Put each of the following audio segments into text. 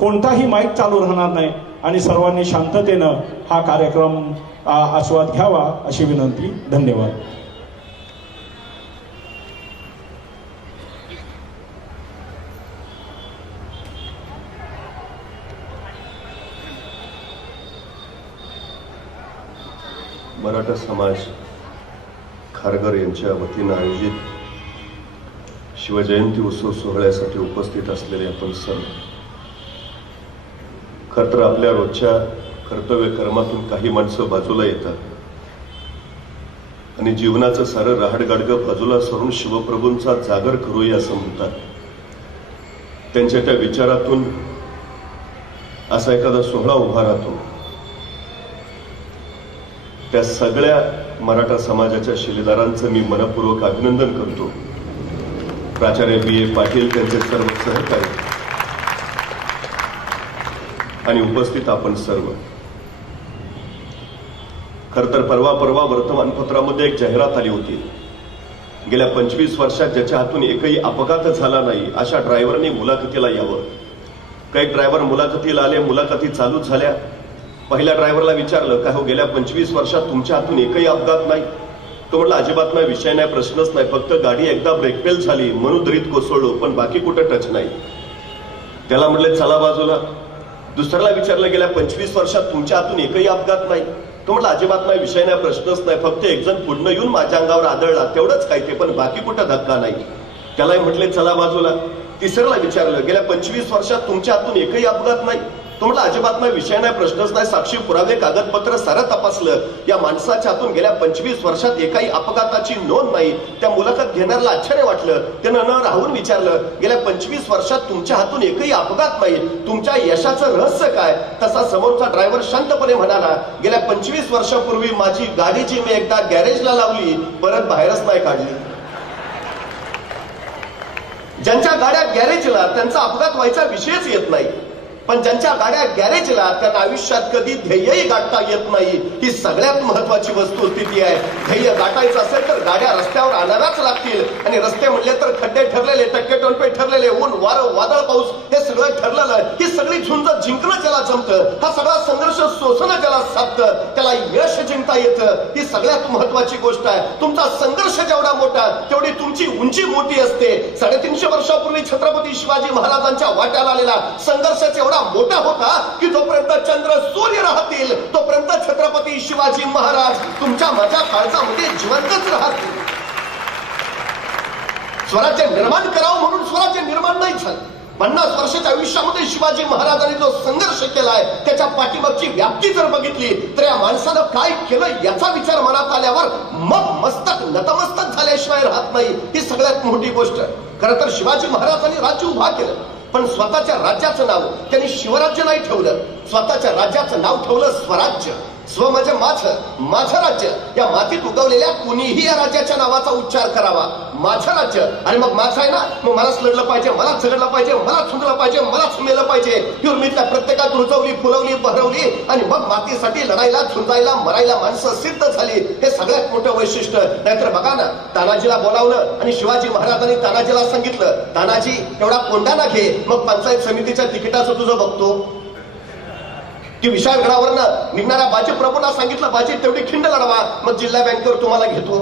कोणताही माईक चालू राहणार नाही आणि सर्वांनी शांततेनं हा कार्यक्रम आस्वाद घ्यावा अशी विनंती. धन्यवाद. मराठा समाज खारघर यांच्या वतीनं आयोजित शिवजयंती उत्सव सोहळ्यासाठी उपस्थित असलेले आपण सर्व, खरं तर आपल्या रोजच्या कर्तव्य कर्मातून काही माणसं बाजूला येतात आणि जीवनाचं सारं रहाडगाडगं बाजूला सरून शिवप्रभूंचा जागर करूया असं म्हणतात. त्यांच्या त्या विचारातून असा एखादा सोहळा उभा राहतो. त्या सगळ्या मराठा समाजाच्या शिलेदारांचं मी मनपूर्वक अभिनंदन करतो. प्राचार्य B.A. पाटील, त्यांचे सर्व सहकारी आणि उपस्थित आपण सर्व. खरं तर परवा वर्तमानपत्रामध्ये एक जाहिरात आली होती. गेल्या 25 वर्षात ज्याच्या हातून एकही अपघात झाला नाही अशा ड्रायव्हरने मुलाखतीला यावं. काही ड्रायव्हर मुलाखतीला आले, मुलाखती चालू झाल्या. पहिल्या ड्रायव्हरला विचारलं, काय हो गेल्या 25 वर्षात तुमच्या हातून एकही अपघात नाही? तो म्हटलं, अजिबात नाही, विषय नाही, प्रश्नच नाही, फक्त गाडी एकदा ब्रेक फेल झाली म्हणून दरीत कोसळलो, पण बाकी कुठं टच नाही. त्याला म्हटले चला बाजूला. दुसऱ्याला विचारलं, गेल्या 25 वर्षात तुमच्या हातून एकही अपघात नाही? तो म्हटलं, अजिबात नाही, विषय नाही, प्रश्नच नाही, फक्त एक जण पुढनं येऊन माझ्या अंगावर आदळला तेवढंच काय ते, पण बाकी कुठं धक्का नाही. त्यालाही म्हटले चला बाजूला. तिसऱ्याला विचारलं, गेल्या 25 वर्षात तुमच्या हातून एकही अपघात नाही? तो म्हटलं, अजिबात नाही, विषय नाही, प्रश्नच नाही, साक्षी पुरावे कागदपत्र सारं तपासलं, या माणसाच्या हातून गेल्या 25 वर्षात एकाही अपघाताची नोंद नाही. त्या मुलाखत घेणाऱ्याला आश्चर्य वाटलं. त्यानं न राहून विचारलं, गेल्या 25 वर्षात तुमच्या हातून एकही अपघात नाही, तुमच्या यशाचं रहस्य काय? तसा समोरचा ड्रायव्हर शांतपणे म्हणाला, गेल्या 25 वर्षापूर्वी माझी गाडी जी मी एकदा गॅरेजला लावली, परत बाहेरच नाही काढली. ज्यांच्या गाड्या गॅरेजला त्यांचा अपघात व्हायचा विषयच येत नाही, पण ज्यांच्या गाड्या गॅरेजला त्यांना आयुष्यात कधी ध्येयही गाठता येत नाही. ही सगळ्यात महत्वाची वस्तुस्थिती आहे. ध्येय गाठायचं असेल तर गाड्या रस्त्यावर आणाव्याच लागतील, आणि रस्ते म्हणले तर खड्डे ठरलेले, टक्के टोलपे ठरलेले, ऊन वारं वादळ पाऊस हे सगळं ठरलेलं. ही सगळी झुंज जिंकणं ज्याला जमतं, हा सगळा संघर्ष सोसणं ज्याला साधतं, त्याला यश जिंकता येतं. ही सगळ्यात महत्वाची गोष्ट आहे. तुमचा संघर्ष जेवढा मोठा तेवढी तुमची उंची मोठी असते. 350 वर्षापूर्वी छत्रपती शिवाजी महाराजांच्या वाट्याला आलेला संघर्ष एवढा मोठा होता की जोपर्यंत चंद्र सूर्य राहतील तोपर्यंत छत्रपती शिवाजी महाराज तुमच्या माझ्या काळजामध्ये जिवंतच राहतील. स्वराज्य निर्माण करावं म्हणून स्वराज्य निर्माण नाही झालं. 50 वर्षाच्या आयुष्यामध्ये शिवाजी महाराजांनी जो संघर्ष केलाय त्याच्या पाठीमागची व्याप्ती जर बघितली तर या माणसानं काय केलं याचा विचार मनात आल्यावर मग मस्तक नतमस्तक झाल्याशिवाय राहत नाही. ही सगळ्यात मोठी गोष्ट. खरं तर शिवाजी महाराजांनी राज्य उभा केलं, पण स्वतःच्या राज्याचं नाव त्यांनी शिवराज्य नाही ठेवलं. स्वतःच्या राज्याचं नाव ठेवलं स्वराज्य. स्व म्हणजे माझं, माझं राज्य. या मातीत उगवलेल्या कुणीही या राज्याच्या नावाचा उच्चार करावा, माझं राज्य. आणि मग माझं आहे ना, मग मलाच लढलं पाहिजे, मलाच झगडलं पाहिजे, मलाच सुंदरलं पाहिजे, मलाच मेलं पाहिजे. ही उर्मीतल्या प्रत्येकात रुजवली, फुलवली, बहरवली, आणि मग मातीसाठी लढायला, झुंजायला, मरायला माणसं सिद्ध झाली. हे सगळ्यात मोठं वैशिष्ट्य. नाहीतर बघा ना, तानाजीला बोलावलं आणि शिवाजी महाराजांनी तानाजीला सांगितलं, तानाजी एवढा कोंडाणा घे, मग पंचायत समितीच्या तिकिटाचं तुझं बघतो. की विशाळगडावरनं निघणाऱ्या बाजी प्रभूंना सांगितलं, बाजी तेवढी खिंड लढवा, मग जिल्हा बँकेवर तुम्हाला घेतो.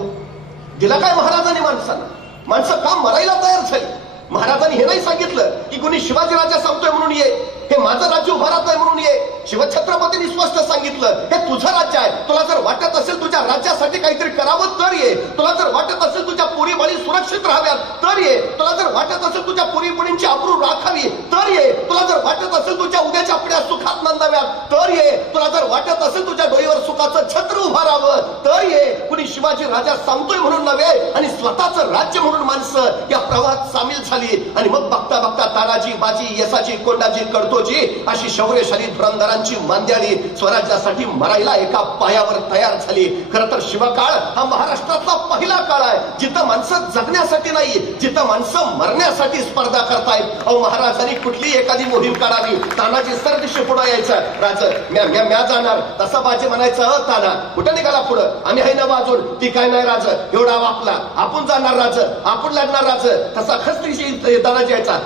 दिला काय महाराजांनी माणसांना? माणसं का मरायला तयार झाली? महाराजांनी हे नाही सांगितलं की कुणी शिवाजी राजा सांगतोय म्हणून ये, हे माझं राज्य उभा राहतोय म्हणून ये. शिवछत्रपतींनी स्पष्ट सांगितलं, हे तुझं राज्य आहे. तुला जर वाटत असेल तुझ्या राज्यासाठी काहीतरी करावं तर ये. तुला जर वाटत असेल तुझ्या पोरी बाळी सुरक्षित राहाव्यात तर ये. तुला जर जर वाटत असेल तुझ्या पुरी पुढींची अब्रू राखावी तर ये. तुला जर वाटत असेल तुझ्या उद्याच्या पिढ्या सुखात नांदाव्यात तर ये. तुला जर वाटत असेल तुझ्या डोईवर सुखाचं छत्र उभा राहावं तर ये. कुणी शिवाजी राजा सांगतोय म्हणून नव्हे आणि स्वतःचं राज्य म्हणून माणसं या प्रवाहात सामील झाली. आणि मग बघता बघता तानाजी, बाजी, यसाजी, कोंडाजी, कडतोजी अशी शौर्यशाली धुरंधरांची मांद्याळी स्वराज्यासाठी मरायला एका पायावर तयार झाली. खरं तर शिवकाळ हा महाराष्ट्रातला पहिला काळ आहे जिथं माणसं जगण्यासाठी नाही, जिथं माणसं मरण्यासाठी स्पर्धा करतायत. अहो महाराजांनी कुठली एखादी मोहीम काढावी. तानाजी सरदिशी पुढे यायचं, राज म्या जाणार. तसा बाजी म्हणायचं, ताना कुठं निघाला पुढं, आम्ही आहे ना बाजून. ती काय नाही राज, एवढा वापला, आपण जाणार राज, आपण लढणार राज. तसा खस्तीशी तानाजी यायचा,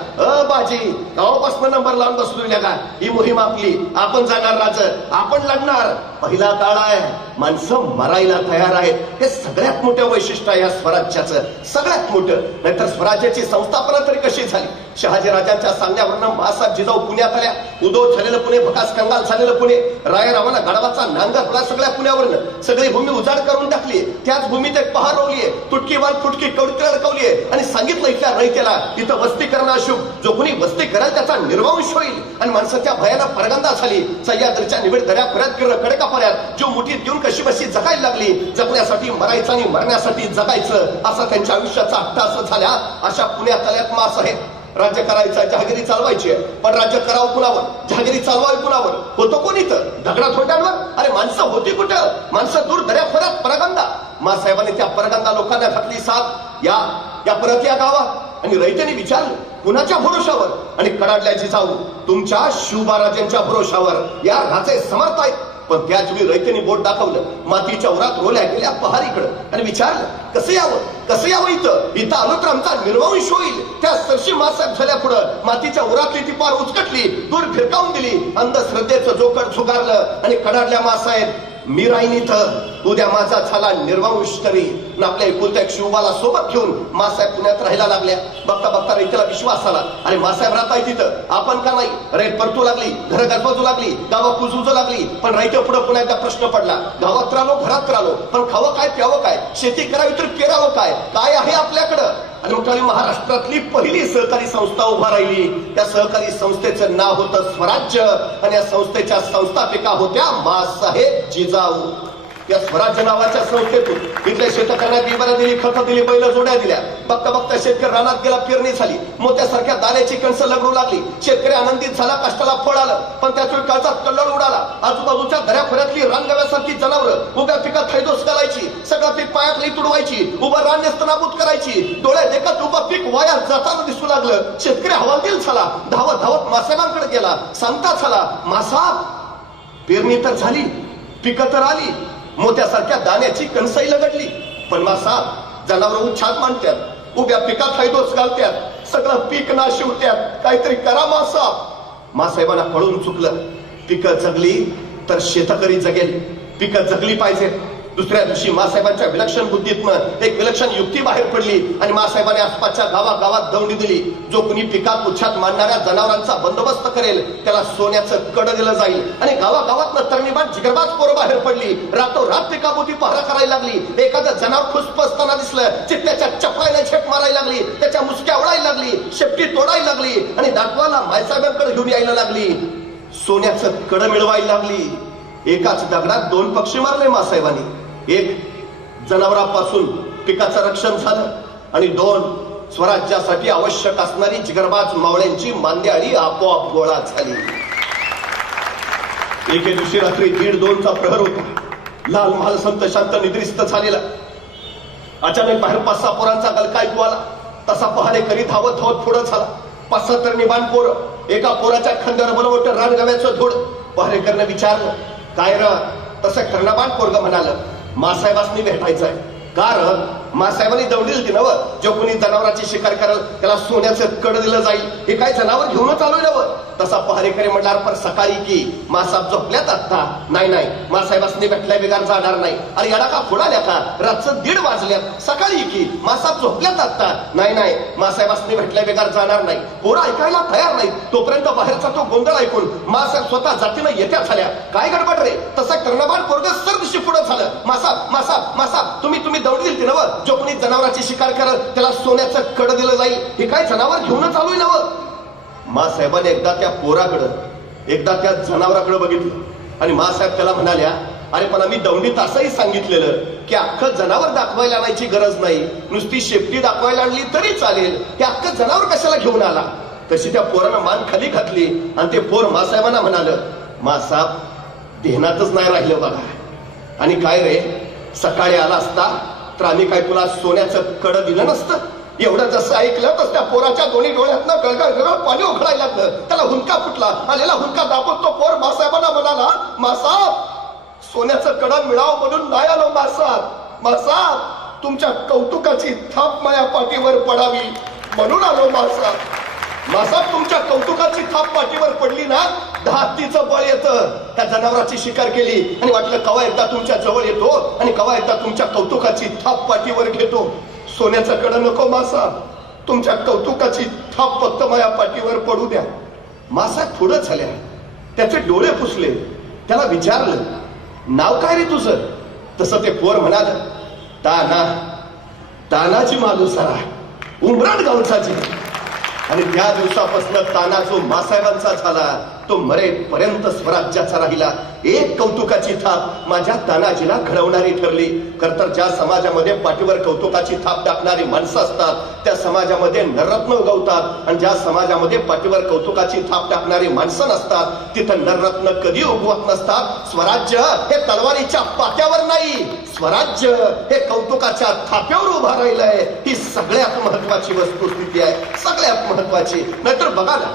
बाजी गावापासून नंबर लावून बसलो का, ही मोहीम आपली, आपण जाणार राज, आपण लढणार. पहिला काळ आहे, माणसं मरायला तयार आहेत. हे सगळ्यात मोठं वैशिष्ट्य आहे या स्वराज्याचं, सगळ्यात मोठं. नाहीतर स्वराज्याची संस्थापना तरी कशी झाली? शहाजी राजांच्या सांगण्यावरनं महासाहेब जिजाऊ पुण्यात आल्या. उदो झालेलं पुणे, भकास कंगाल झालेलं पुणे, रायरावांना गडावाचा नांगर फुला सगळ्या पुण्यावरनं. सगळी भूमी उजाड करून टाकली. त्याच भूमीत एक पहार रोवलीये, तुटकी वाल तुटकी कवडीत अडकवलीये आणि सांगितलं इथल्या रयतेला इथं वस्ती करणं अशुभ. जो कोणी वस्ती करेल त्याचा निर्वंश होईल. आणि माणसाच्या भयानं परगंदा झाली. सह्याद्रीच्या निबिड दऱ्या परत कडका पर्यात जो मुठीत देऊन कशी बशी जगायला लागली. जगण्यासाठी मरायचं आणि मरण्यासाठी जगायचं असा त्यांच्या आयुष्याचा हट्ट असं झाल्या. अशा पुण्यात आल्यात मासाहेब. राज्य करायचं, जहागिरी चालवायची, पण राज्य करावं कुणावर, जहागिरी चालवावी कुणावर? होतो कोण इथं? दगडा थोड्यांवर? अरे माणसं होती कुठं? माणसं दूर दऱ्या फरात परगंदा. मासाहेबांनी त्या परगंदा लोकांना घातली साथ. या परत या गावात. आणि रयतेने विचारलं, कुणाच्या भरोशावर? आणि कडाडल्याची जाऊ, तुमच्या शिवबाराजांच्या भरोशावर. या राजे समर्थ आहेत. पण त्याच वेळी रयतेने बोट दाखवलं मातीच्या उरात रोल्या गेल्या पहारीकडे आणि विचारलं, कसं यावं इथं आलो तर आमचा निर्वंश होईल. त्या सरशी मासाहेब झाल्या पुढं मातीच्या उरातली ती पार उचकटली, दूर फिरकावून दिली. अंधश्रद्धेचं जोकड झुगारलं आणि कडाडल्या मासाहेब, मी राहीन इथं, उद्या माझा झाला निर्वंश तरी. आपल्या एकुलत्या एक शिवबाला सोबत घेऊन मासाहेब पुण्यात राहायला लागल्या. बघता बघता रयतेला विश्वास आला, आणि मासाहेब राहताय तिथं, आपण का नाही? रेत परतू लागली, घर गरबाजू लागली, गावं कुजूजू लागली. पण रयते पुढे पुन्हा एकदा प्रश्न पडला, गावात राहिलो, घरात राहिलो, पण खावं काय, प्यावं काय, शेती करावी तर पेरावं काय, काय आहे आपल्याकडं? आणि मग महाराष्ट्रातली पहिली सहकारी संस्था उभा राहिली. त्या सहकारी संस्थेचं नाव होतं स्वराज्य. आणि या संस्थेच्या संस्थापिका होत्या मासाहेब जिजाऊ. या स्वराज्य नावाच्या संस्थेतून इथल्या शेतकऱ्यांना बिबारा दिली, खतं दिली, बैल जोड्या दिल्या. बघता बघता शेतकरी रानात गेला, पेरणी झाली, मोत्यासारख्या दाण्याची कणसं लगडू लागली. शेतकरी आनंदित झाला, कष्टाला फळ आलं. पण त्याच वेळी काळजात कल्लोळ उडाला. आजूबाजूच्या दऱ्याखोऱ्यातली रानगव्यासारखी जनावरं उभ्या पिकात थैदोस घालायची, सगळं पीक पायातली तुडवायची, उभं रान नेस्तनाबूत करायची. डोळे देखत उभं पीक वाया जाताना दिसू लागलं. शेतकरी हवालदिल झाला, धावत धावत मासाहेबांकडे गेला. सांगता झाला, मासाहेब पेरणी तर झाली, पिकं तर आली, मोत्यासारख्या दाण्याची कणसाई लगडली, पण मासाहेब जनावर उच्छाद मांडतात, उभ्या पिकात हैदोस घालतात, सगळं पीक नाश होत्यात, काहीतरी करा मासाहेब. मासाहेबांना कळून चुकलं. पिकं जगली तर शेतकरी जगेल, पिकं जगली पाहिजे. दुसऱ्या दिवशी मासाहेबांच्या विलक्षण बुद्धीतनं एक विलक्षण युक्ती बाहेर पडली आणि मासाहेबांनी आसपासच्या गावागावात दौंडी दिली. जो कुणी पिकात उच्छाद मांडणाऱ्या जनावरांचा बंदोबस्त करेल त्याला सोन्याचं कड दिलं जाईल. आणि गावागावात तरणीबाण जिगरबाज पोरं बाहेर पडली. रातोरात पिकाभोवती पहारा करायला लागली. एखादं जनावर खुसपसताना दिसलं, चित्त्याच्या चपळायला झेप मारायला लागली, त्याच्या मुसक्या ओढायला लागली, शेपटी तोडायला लागली आणि दाखवाला मायसाहेबांकडे घेऊन यायला लागली. सोन्याचं कड मिळवायला लागली. एकाच दगडात दोन पक्षी मारले मासाहेबांनी. एक, जनावरांपासून पिकाचं रक्षण झालं, आणि दोन, स्वराज्यासाठी आवश्यक असणारी जिगरबाज मावळ्यांची मांद्याळी आपोआप गोळा झाली. एके दिवशी रात्री 1:30-2चा प्रहर होता. लाल महाल संत शांत निद्रिस्त झालेला. अचानक बाहेर 5-6 पोरांचा गलका ऐकू आला. तसा पहारेकरी धावत धावत पुढं झाला. 5-6 तरणीबाण पोरं. एका पोराच्या खांद्यावर बोलवटं रानगव्याचं धूळ. पहारेकरनं विचारलं, काय र? तसं कर्णबाण पोरग म्हणालं, मासाहेबांनी भेटायचं आहे. कारण मासाहेबांनी दौडी दिली नव, जो कोणी जनावरांची शिकार करेल त्याला सोन्याचं कड दिलं जाईल. हे काय जनावर घेऊनच आलोय नव? तसा पहारेकरी म्हणणार, पण सकाळी की मासाहेब झोपल्यात आता? नाही, मासाहेबांनी भेटल्या बिगार जाणार नाही. अरे याला का फोडाल्या का? रातचं 1:30 वाजल्यात. सकाळी की मासाहेब झोपल्यात आता? नाही, मासाहेबांनी भेटल्या बिगार जाणार नाही. पोरं ऐकायला तयार नाही. तोपर्यंत बाहेरचा तो गोंधळ ऐकून मासाहेब स्वतः जातीनं येत्या झाल्या. काय गडबड रे? तसा कर्णबाण पोरग सरदिशी पुढं झालं. मासाहेब तुम्ही दौडी दिली नव? जो कोणी जनावराची शिकार करत त्याला सोन्याचं कड दिलं जाईल. हे काय जनावर घेऊनच आलोय ना. मासाहेबांनी एकदा त्या पोराकडं एकदा त्या जनावराकडे बघितलं आणि मासाहेब त्याला म्हणाल्या, अरे पण आम्ही दौंडीत असंही सांगितलेलं की अख्खं जनावर दाखवायला आणायची गरज नाही, नुसती शेपटी दाखवायला आणली तरी चालेल, हे अख्खं जनावर कशाला घेऊन आला. तशी त्या पोरानं मान खाली घातली आणि ते पोर मासाहेबांना म्हणालं, मासाहेब ध्यानातच नाही राहिलं बघा. आणि काय रे, सकाळी आला असता तर आम्ही काय तुला सोन्याचं कड दिलं नसतं. एवढं जसं ऐकलं तर त्या पोराच्या दोन्ही डोळ्यातनं गळगळ पाणी उघडायला लागलं. त्याला हुंका फुटला. आलेला हुंका दाबत तो पोर मासाहेबांना म्हणाला, मासाहेब सोन्याचं कडं मिळावं म्हणून नाही आलो मासाहेब. मासाहेब तुमच्या कौतुकाची थाप माझ्या पाठीवर पडावी म्हणून आलो मासाहेब. मासाहेब तुमच्या कौतुकाची थाप पाठीवर पडली ना, 10 हत्तीचं बळ येतं. त्या जनावराची शिकार केली आणि वाटलं कवा एकदा तुमच्या जवळ येतो आणि कवा एकदा तुमच्या कौतुकाची थाप पाठीवर घेतो. सोन्याचं कडं नको मासाहेब, तुमच्या कौतुकाची थाप फक्त माझ्या पाठीवर पडू द्या. मासाहेब पुढं झाल्या, त्याचे डोळे पुसले. त्याला विचारलं, नाव काय रे तुझं? तसं ते पोर म्हणाल, ताना. तानाजी मालुसरा, उमराट गावचाची. आणि त्या दिवसापासून ताना जो मासाहेबांचा झाला तो मरेपर्यंत स्वराज्याचा राहिला. एक कौतुकाची थाप माझ्या तानाजीला घडवणारी ठरली. खरतर ज्या समाजामध्ये पाठीवर कौतुकाची थाप टाकणारी माणसं असतात त्या समाजामध्ये नररत्न उगवतात, आणि ज्या समाजामध्ये पाठीवर कौतुकाची थाप टाकणारी माणसं नसतात तिथं नररत्न कधी उगवत नसतात. स्वराज्य हे तलवारीच्या पाट्यावर नाही, स्वराज्य हे कौतुकाच्या थाप्यावर उभा राहिलंय. ही सगळ्यात महत्वाची वस्तुस्थिती आहे, सगळ्यात महत्वाची. नाहीतर बघा ना,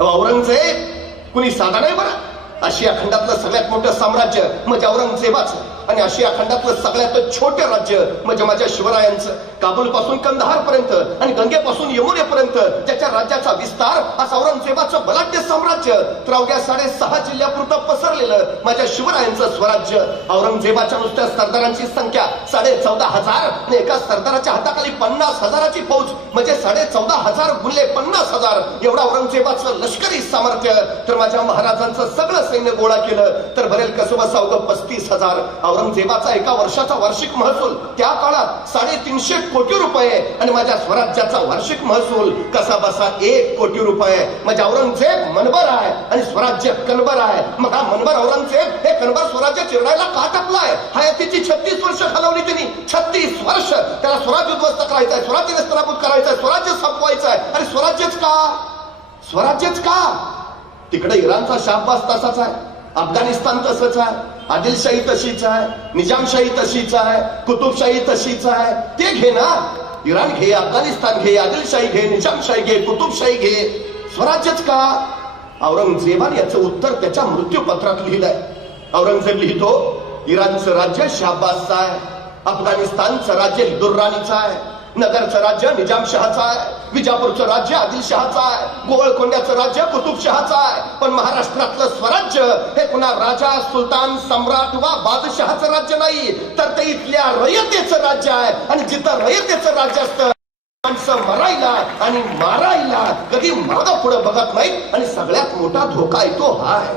औरंगजेब कुणी साधा नाही बरं. आशिया खंडातलं सगळ्यात मोठं साम्राज्य म्हणजे औरंगजेबाचं, आणि आशिया खंडातलं सगळ्यात छोटे राज्य म्हणजे माझ्या शिवरायांचं. काबूल पासून कंदहार पर्यंत आणि गंगेपासून यमुनेपर्यंत ज्याच्या राज्याचा विस्तार असं औरंगजेबाचं बलाढ्य साम्राज्य तर अवघ्या 6.5 जिल्ह्यापुरतं पसरलेलं माझ्या शिवरायांचं स्वराज्य. औरंगजेबाच्या नुसत्या सरदारांची संख्या 14,500 आणि एका सरदाराच्या हाताखाली 50,000ची फौज म्हणजे 14,500 गुणले 50,000 एवढा औरंगजेबाचं लष्करी सामर्थ्य. तर माझ्या महाराजांचं सगळं सैन्य गोळा केलं तर भरेल कसं बसा अवघं 35,000. औरंगजेबाचा एका वर्षाचा वार्षिक महसूल त्या काळात 350 कोटी रुपये आणि माझ्या स्वराज्याचा वार्षिक महसूल कसा बसा 1 कोटी रुपये. म्हणजे औरंगजेब मनबर आहे आणि स्वराज्य कणबर आहे. मग हा मनबर औरंगजेब हे कणबर स्वराज्य चिरडायला का टाकलाय? हयातीची 36 वर्ष घालवली त्यांनी. 36 वर्ष त्याला स्वराज्य उद्ध्वस्त करायचंय, स्वराज्य नस्तनाबूत करायचंय, स्वराज्य संपवायचंय. आणि स्वराज्यच का? स्वराज्यच का? तिकडे इराणचा शाहबाज तसाच आहे, अफगाणिस्तान तसंच आहे, आदिलशाही तशीच आहे, निजामशाही तशीच आहे, कुतुबशाही तशीच आहे. ते घे ना, इराण घे, अफगाणिस्तान घे, आदिलशाही घे, निजामशाही घे, कुतुबशाही घे. स्वराज्यच का? औरंगजेबाने याचं उत्तर त्याच्या मृत्यूपत्रात लिहिलंय. औरंगजेब लिहितो, इराणचं राज्य शाहबाजचं आहे, अफगाणिस्तानचं राज्य दुर्राणीचं आहे, नगरचं राज्य निजामशहाचं आहे, विजापूरचं राज्य आदिलशहाचं आहे, गोवळकोंड्याचं राज्य कुतुबशहाचं आहे. पण महाराष्ट्रातलं स्वराज्य हे पुन्हा राजा, सुलतान, सम्राट वा बादशहाचं राज्य नाही, तर ते इथल्या रयतेचं राज्य आहे. आणि जिथं रयतेचं राज्य असतं माणसं मरायला आणि मारायला कधी मागं पुढे बघत नाही. आणि सगळ्यात मोठा धोका येतो हा आहे.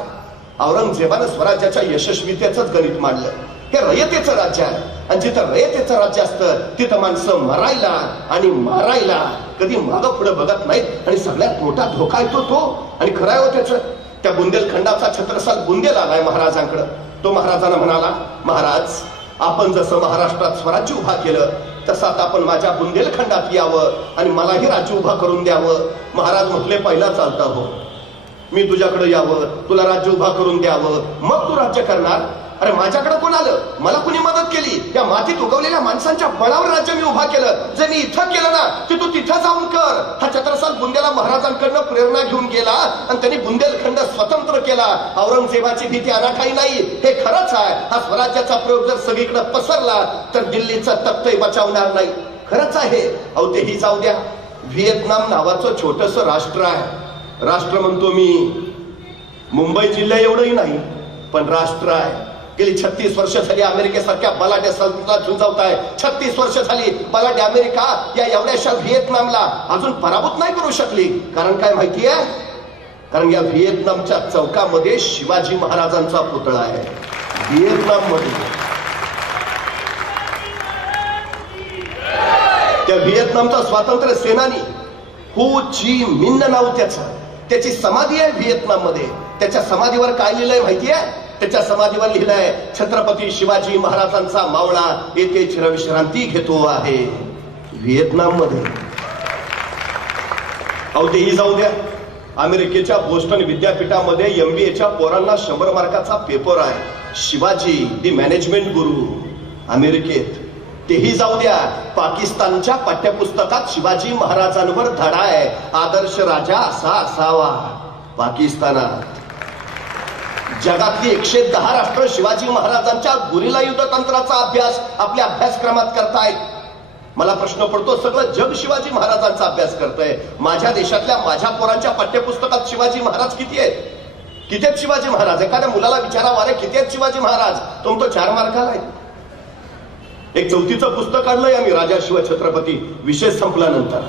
औरंगजेबानं स्वराज्याच्या यशस्वीतेचंच गणित मांडलं. हे रयतेचं राज्य आहे आणि जिथं रयतेचं राज्य असतं तिथं माणसं मरायला आणि मारायला कधी मागं पुढे बघत नाहीत. आणि सगळ्यात मोठा धोका येतो तो. आणि खरं आहे त्याचं. त्या बुंदेलखंडाचा छत्रसाल बुंदेल आलाय महाराजांकडे. तो महाराजांना म्हणाला, महाराज आपण जसं महाराष्ट्रात स्वराज्य उभा केलं तसं आता आपण माझ्या बुंदेलखंडात यावं आणि मलाही राज्य उभा करून द्यावं. महाराज म्हटले, पहिला चालता हो, मी तुझ्याकडे यावं, तुला राज्य उभा करून द्यावं, मग तू राज्य करणार. अरे माझ्याकडे कोण आलं? मला कुणी मदत केली? त्या मातीत उगवलेल्या माणसांच्या बळावर राज्य मी उभा केलं. जे मी इथं केलं ना ते तू तिथं जाऊन कर. हा छत्रसाल बुंदेला महाराजांकडनं प्रेरणा घेऊन गेला आणि त्यांनी बुंदेलखंड स्वतंत्र केला. औरंगजेबाची भीती अनाठाई नाही, हे खरंच आहे. हा स्वराज्याचा प्रयोग जर सगळीकडे पसरला तर दिल्लीचा तख्तही बचावणार नाही. खरंच आहे. अहो तेही जाऊ द्या. व्हिएतनाम नावाचं छोटस राष्ट्र आहे. राष्ट्र म्हणतो मी, मुंबई जिल्हा एवढंही नाही पण राष्ट्र आहे. गेली 36 वर्ष झाली अमेरिकेसारख्या बलाढ्य सल्तनतला झुंजवताय. 36 वर्ष झाली बलाढ्य अमेरिका या एवढ्याशा व्हिएतनामला अजून पराभूत नाही करू शकली. कारण काय माहितीये? कारण या व्हिएतनामच्या चौकामध्ये शिवाजी महाराजांचा पुतळा आहे. व्हिएतनाम मध्ये त्या व्हिएतनामचा स्वातंत्र्य सेनानी हो ची मिन्न नाव त्याचं, त्याची समाधी आहे व्हिएतनाम मध्ये. त्याच्या समाधीवर काय लिहिलंय माहिती आहे? त्याच्या समाधीवर लिहिलंय, छत्रपती शिवाजी महाराजांचा मावळा येथे चिरविश्रांती घेतो आहे व्हिएतनाम मध्ये. अहो तेही जाऊ द्या, अमेरिकेच्या बोस्टन विद्यापीठामध्ये MBAच्या पोरांना 100 मार्काचा पेपर आहे. शिवाजी दी मॅनेजमेंट गुरु अमेरिकेत. तेही जाऊ द्या, पाकिस्तानच्या पाठ्यपुस्तकात शिवाजी महाराजांवर धडा आहे, आदर्श राजा असा असावा पाकिस्तानात. जगातली 110 राष्ट्र शिवाजी महाराजांच्या गुरिला युद्ध तंत्राचा अभ्यास आपल्या अभ्यासक्रमात करतायत. मला प्रश्न पडतो, सगळं जग शिवाजी महाराजांचा अभ्यास करतंय, माझ्या देशातल्या माझ्या पोरांच्या पाठ्यपुस्तकात शिवाजी महाराज किती आहेत? किती आहेत शिवाजी महाराज? एखाद्या मुलाला विचारावं, अरे किती आहेत शिवाजी महाराज? तो 4 मार्काला आहे. एक 4थीचं पुस्तक काढलंय आम्ही, राजा शिव छत्रपती, विषय संपल्यानंतर.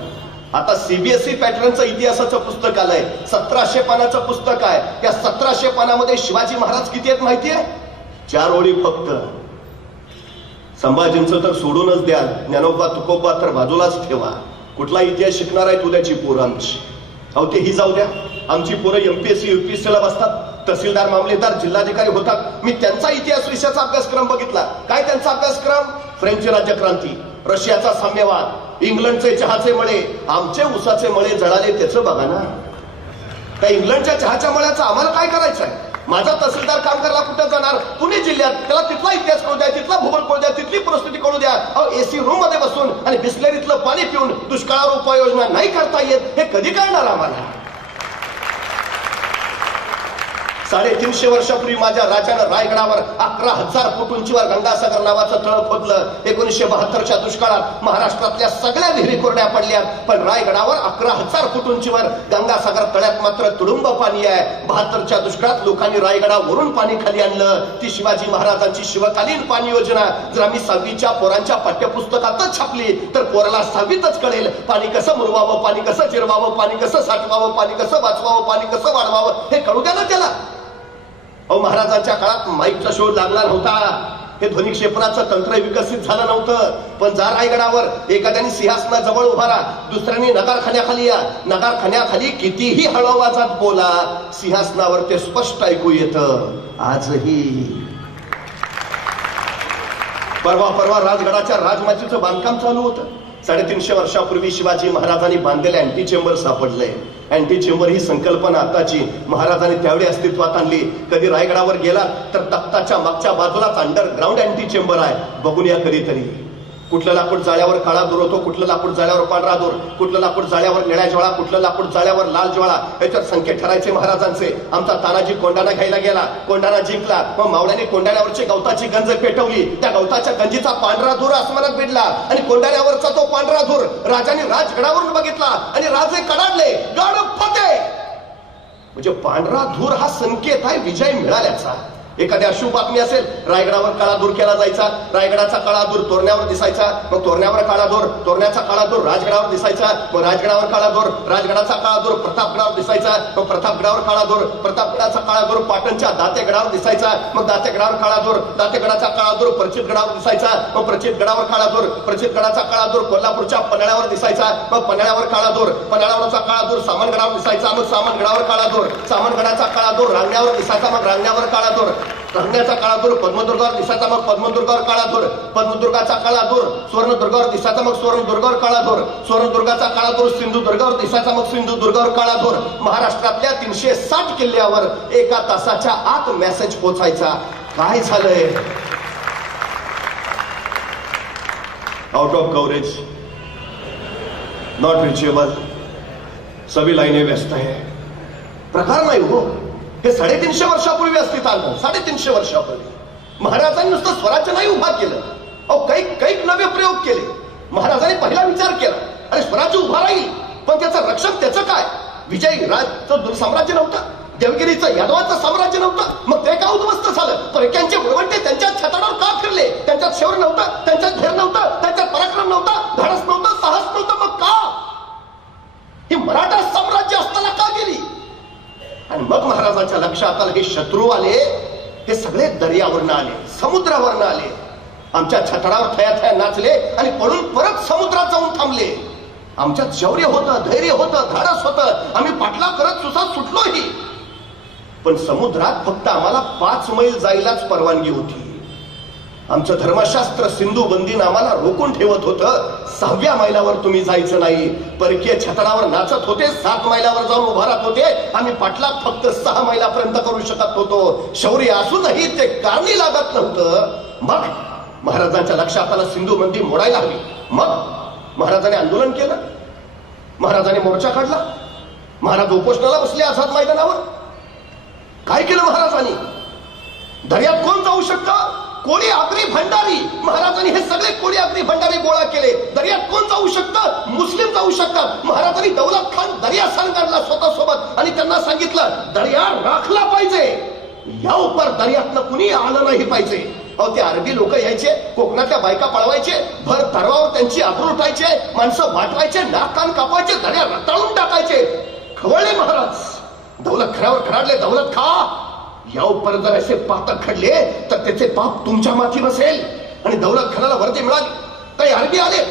आता CBSE पॅटर्नचं इतिहासाचं पुस्तक आलंय, 1700 पानाचं पुस्तक आहे. त्या 1700 पानामध्ये शिवाजी महाराज किती आहेत माहिती आहे? 4 ओळी फक्त. संभाजींचं तर सोडूनच द्या, ज्ञानोबा तुकोबा तर बाजूलाच ठेवा. कुठला इतिहास शिकणार आहे तुझ्याची पोरं आमची? अहो तेही जाऊ द्या, आमची पोरं MPSC UPSC ला बसतात, तहसीलदार मामलेदार जिल्हाधिकारी होतात. मी त्यांचा इतिहास विषयाचा अभ्यासक्रम बघितला. काय त्यांचा अभ्यासक्रम? फ्रेंच राज्यक्रांती, रशियाचा साम्यवाद, इंग्लंडचे चहाचे मळे, आमचे उसाचे मळे जळाले त्याचं बघा ना. त्या इंग्लंडच्या चहाच्या मळ्याचं आम्हाला काय करायचं आहे? माझा तहसीलदार काम करायला कुठे जाणार? पुणे जिल्ह्यात. त्याला तिथला इतिहास कळू द्या, तिथला भूगोल कळू द्या, तिथली परिस्थिती कळू द्या. AC रूम मध्ये बसून आणि बिस्लरीतलं पाणी पिऊन दुष्काळावर उपाययोजना नाही करता येत, हे कधी कळणार आम्हाला? 350 वर्षापूर्वी माझ्या राजानं रायगडावर 11,000 फूट उंचीवर गंगासागर नावाचं तळ खोदलं. 1972च्या दुष्काळात महाराष्ट्रातल्या सगळ्या विहिरी कोरड्या पडल्या, पण रायगडावर 11,000 फूट उंचीवर गंगासागर तळ्यात मात्र तुडुंब पाणी आहे. 72च्या दुष्काळात लोकांनी रायगडावरून पाणी खाली आणलं. ती शिवाजी महाराजांची शिवकालीन पाणी योजना जर आम्ही 6वीच्या पोरांच्या पाठ्यपुस्तकातच छापली तर पोराला 6वीतच कळेल पाणी कसं मुरवावं, पाणी कसं जिरवावं, पाणी कसं साठवावं, पाणी कसं वाचवावं, पाणी कसं वाढवावं, हे कळू द्या ना त्याला. अहो महाराजांच्या काळात माईकचा शोध लागला नव्हता, हे ध्वनी क्षेपणाचं तंत्र विकसित झालं नव्हतं. पण जा रायगडावर एखाद्याने सिंहासनाजवळ उभा राहा, दुसऱ्याने नगारखान्याखाली या, नगारखान्याखाली कितीही हळू आवाजात बोला, सिंहासनावर ते स्पष्ट ऐकू येतं आजही. परवा राजगडाच्या राजमाचीचं बांधकाम चालू होतं. 350 वर्षापूर्वी शिवाजी महाराजांनी बांधलेले अँटी चेंबर सापडले. अँटी चेंबर ही संकल्पना आताची, महाराजांनी त्यावेळी अस्तित्वात आणली. कधी रायगडावर गेला तर तख्ताच्या मागच्या बाजूलाच अंडरग्राऊंड अँटी चेंबर आहे, बघून या कधीतरी. कुठलं लाकूड जाळ्यावर काळा दूर होतो, कुठलं लाकूड जाळ्यावर पांढरा दूर, कुठलं लाकूड जाळ्यावर निळ्या ज्वाळा, कुठलं लाकूड जाळ्यावर लाल ज्वाळा, याच्यात संकेत ठरायचे महाराजांचे. आमचा तानाजी कोंडाणा घ्यायला गेला, कोंडाणा जिंकला, मग मावळ्याने कोंडाण्यावरची गवताची गंज पेटवली. त्या गवताच्या गंजीचा पांढरा धूर आसमानात भिडला आणि कोंडाण्यावरचा तो पांढरा धूर राजाने राजगडावरून बघितला आणि राजे कडाडले, गड फते. म्हणजे पांढरा धूर हा संकेत आहे विजय मिळाल्याचा. एखाद्या अशुभ बातमी असेल, रायगडावर काळा दूर केला जायचा, रायगडाचा काळा दूर तोरण्यावर दिसायचा, मग तोरण्यावर काळा दूर, तोरण्याचा काळा दूर राजगडावर दिसायचा, मग राजगडावर काळा दूर, राजगडाचा काळा दूर प्रतापगडावर दिसायचा, मग प्रतापगडावर काळा दूर, प्रतापगडाचा काळा दूर पाटणच्या दातेगडावर दिसायचा, मग दातेगडावर काळा दूर, दातेगडाचा काळा दूर प्रचितगडावर दिसायचा, मग प्रचितगडावर काळा दूर, प्रचितगडाचा काळा दूर कोल्हापूरच्या पन्हाळ्यावर दिसायचा, मग पन्हाळ्यावर काळा दूर, पन्हाळ्यावरचा काळा दूर सामनगडावर दिसायचा, मग सामनगडावर काळा दूर, सामनगडाचा काळा दूर रांगण्यावर दिसायचा, मग रांगण्यावर काळा दूर, रांगण्याचा काळा दूर पद्मदुर्गावर दिसायचा, मग पद्मदुर्गावर काळा दूर, पद्मदुर्गाचा काळा दूर सुवर्णदुर्गावर दिसायचा, मग सुवर्णदुर्गावर काळा दूर, सुवर्णदुर्गाचा काळा दूर सिंधुदुर्गावर दिसायचा, मग सिंधुदुर्गावर काळा दूर. महाराष्ट्रातल्या 360 किल्ल्यावर 1 तासाच्या आत मेसेज पोहोचायचा. काय झालंय? Out of coverage, not reachable, सभी लाईने व्यस्त आहे. प्रकार नाही हो. हे 350 वर्षापूर्वी अस्तित्वात आलं. 350 वर्षापूर्वी महाराजांनी नुसतं स्वराज्य नाही उभा केलं, अहो काही नवे प्रयोग केले. महाराजांनी पहिला विचार केला, अरे स्वराज्य उभा राहील, पण त्याचं रक्षण त्याचं काय? विजयी राजचं साम्राज्य नव्हतं, देवगिरीचं यादवाचं साम्राज्य नव्हतं, मग ते का उद्ध्वस्त झालं? परक्यांचे वळवंटे त्यांच्या छताडावर का फिरले? त्यांच्यात शौर्य नव्हतं, त्यांच्यात धैर्य नव्हतं, त्यांच्यात पराक्रम नव्हता, धाडस नव्हतं, साहस नव्हतं, मग का? ही मराठा साम्राज्य असताना का गेली? आणि मग महाराजांच्या लक्षात आलं, हे शत्रू आले, हे सगळे दर्यावरनं आले, समुद्रावरनं आले. आमच्या छतडावर थया थया नाचले आणि पळून परत समुद्रात जाऊन थांबले. आमच्यात शौर्य होतं, धैर्य होतं, धाडस होतं. आम्ही पाटला करत सुसाट सुटलोही. पण समुद्रात फक्त आम्हाला 5 मैल जायलाच परवानगी होती. आमचं धर्मशास्त्र सिंधू बंदीनं आम्हाला रोखून ठेवत होतं. 6व्या मैलावर तुम्ही जायचं नाही. परकीय छतडावर नाचत होते, 7 मैलावर जाऊन उभा राहत होते. आम्ही पाटला फक्त 6 मैलापर्यंत करू शकत होतो. शौर्य असूनही ते कारणी लागत नव्हतं. मग महाराजांच्या लक्षात आलं सिंधू बंदी मोडायला हवी. मग महाराजांनी आंदोलन केलं, महाराजांनी मोर्चा काढला, महाराज उपोषणाला बसले आझाद मैदानावर. काय केलं महाराजांनी? दर्यात कोण जाऊ शकतं? कोळी अग्नी भंडारी. महाराजांनी हे सगळे कोळी अग्नी भंडारी गोळा केले. दर्यात कोण जाऊ शकतं? मुस्लिम जाऊ शकतात. महाराजांनी दौलत खान दर्या सांगाडला स्वतः सोबत आणि त्यांना सांगितलं दर्या राखला पाहिजे. या उपर दर्यातनं कुणी आलं नाही पाहिजे. अहो ते अरबी लोक यायचे, कोकणातल्या बायका पळवायचे, भर तर्वावर त्यांची आबरू उठायचे, माणसं वाटवायचे, नाक कान कापायचे, दर्या रताळून टाकायचे. खवळले महाराज. दौलत खानावर खराडले. दौलत खा, या उपर जर असे पातक घडले तर त्याचे पाप तुमच्या माथी बसेल. आणि दौलत खानाला वर्दी मिळाली. काही अरबी आले,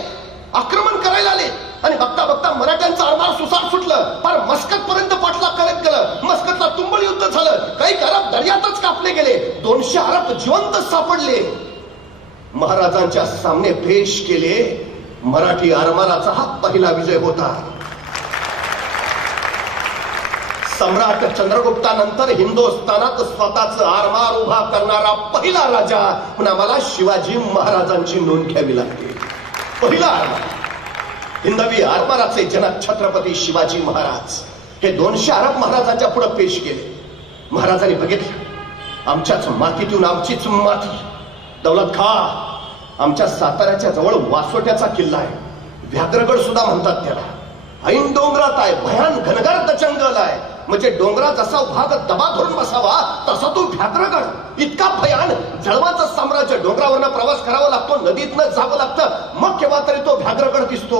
आक्रमण करायला आले आणि बघता बघता मराठ्यांचं आरमार सुसाट सुटलं. फार मस्कत पर्यंत पाठला करत गेलं. मस्कतला तुंबळ युद्ध झालं. काही अरब दर्यातच कापले गेले. 200 अरब जिवंत सापडले. महाराजांच्या सामने पेश केले. मराठी आरमाराचा हा पहिला विजय होता. सम्राट चंद्रगुप्तानंतर हिंदुस्थानात स्वतःच आरमार उभा करणारा पहिला राजा म्हणून आम्हाला शिवाजी महाराजांची नोंद घ्यावी लागते. पहिला आरमार, हिंदवी आरमाराचे जनक छत्रपती शिवाजी महाराज हे 200 अरब महाराजांच्या पुढे पेश केले. महाराजांनी बघितलं आमच्याच मातीतून आमचीच माती. दौलत खा, आमच्या साताऱ्याच्या जवळ वासोट्याचा किल्ला आहे. व्याघ्रगड सुद्धा म्हणतात त्याला. ऐन डोंगरात आहे, भयान घनगर्द जंगल आहे. म्हणजे डोंगरात जसा भाग दबा धरून बसावा तसा तो व्याघ्रगड. इतका भयान. जळवाचं साम्राज्य. डोंगरावरनं प्रवास करावा लागतो, नदीतनं जावं लागतं, मग केव्हा तरी तो व्याघ्रगड दिसतो.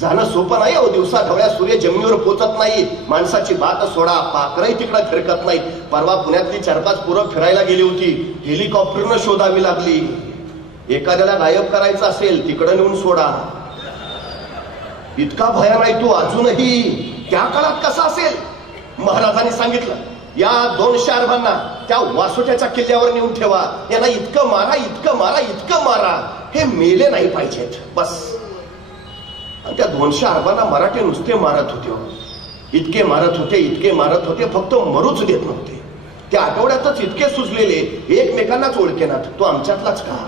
जाणं सोपं नाही. अहो दिवसा ढवळ्या सूर्य जमिनीवर पोचत नाही. माणसाची बात सोडा, पाखरही तिकडे फिरकत नाही. परवा पुण्यातली 4-5 पोरं फिरायला गेली होती. हेलिकॉप्टरनं शोधावी लागली. एखाद्याला गायब करायचं असेल तिकडं नेऊन सोडा. इतका भयान आहे तो अजूनही. त्या काळात कसा असेल? महाराजांनी सांगितलं या 200 अरबांना त्या वासोट्याच्या किल्ल्यावर नेऊन ठेवा. यांना इतकं मारा, इतकं मारा, इतकं मारा, हे मेले नाही पाहिजेत बस. आणि त्या 200 अरबांना मराठी नुसते मारत होते. इतके मारत होते, इतके मारत होते, फक्त मरूच देत नव्हते. त्या आठवड्यातच इतके सुजलेले, एकमेकांनाच ओळखेनात तो आमच्यातलाच का.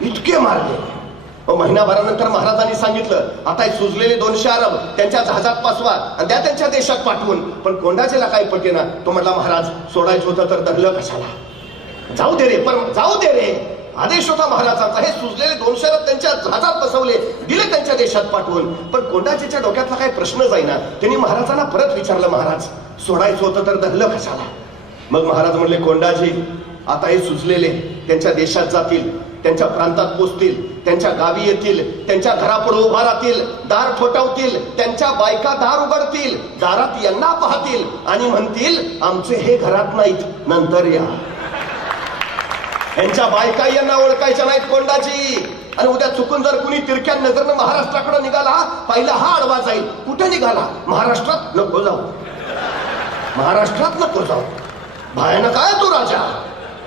इतके मारले. महिनाभरानंतर महाराजांनी सांगितलं आता हे सुजलेले 200 अरब त्यांच्या जहाजात पासवा आणि त्या त्यांच्या देशात पाठवून. पण कोंडाचेला काही पटेना. तो म्हटला महाराज सोडायचं होतं तर धरलं कशाला. जाऊ दे रे, पण जाऊ दे रे. आदेश होता महाराजांचा. हे सुजलेले 200 अरब त्यांच्या जहाजात बसवले, दिले त्यांच्या देशात पाठवून. पण कोंडाचेच्या डोक्यातला काही प्रश्न जाईना. त्यांनी महाराजांना परत विचारलं महाराज सोडायचं होतं तर धरलं कशाला. मग महाराज म्हणले कोंडाजी आता हे सुजलेले त्यांच्या देशात जातील, त्यांच्या प्रांतात पोचतील, त्यांच्या गावी येतील, त्यांच्या घरापुढे उभा राहतील, दार ठोठावतील, त्यांच्या बायका दार उघडतील, दारात यांना पाहतील आणि म्हणतील आमचे हे घरात नाहीत, नंतर या. यांच्या बायका यांना ओळखायच्या नाहीत कोंडाजी. आणि उद्या चुकून जर कुणी तिरक्या नजरनं महाराष्ट्राकडे निघाला, पहिला हा आडवा जाईल. कुठे निघाला? महाराष्ट्रात नको जाऊ, महाराष्ट्रात नको जाऊ. भयानक आहे तो राजा.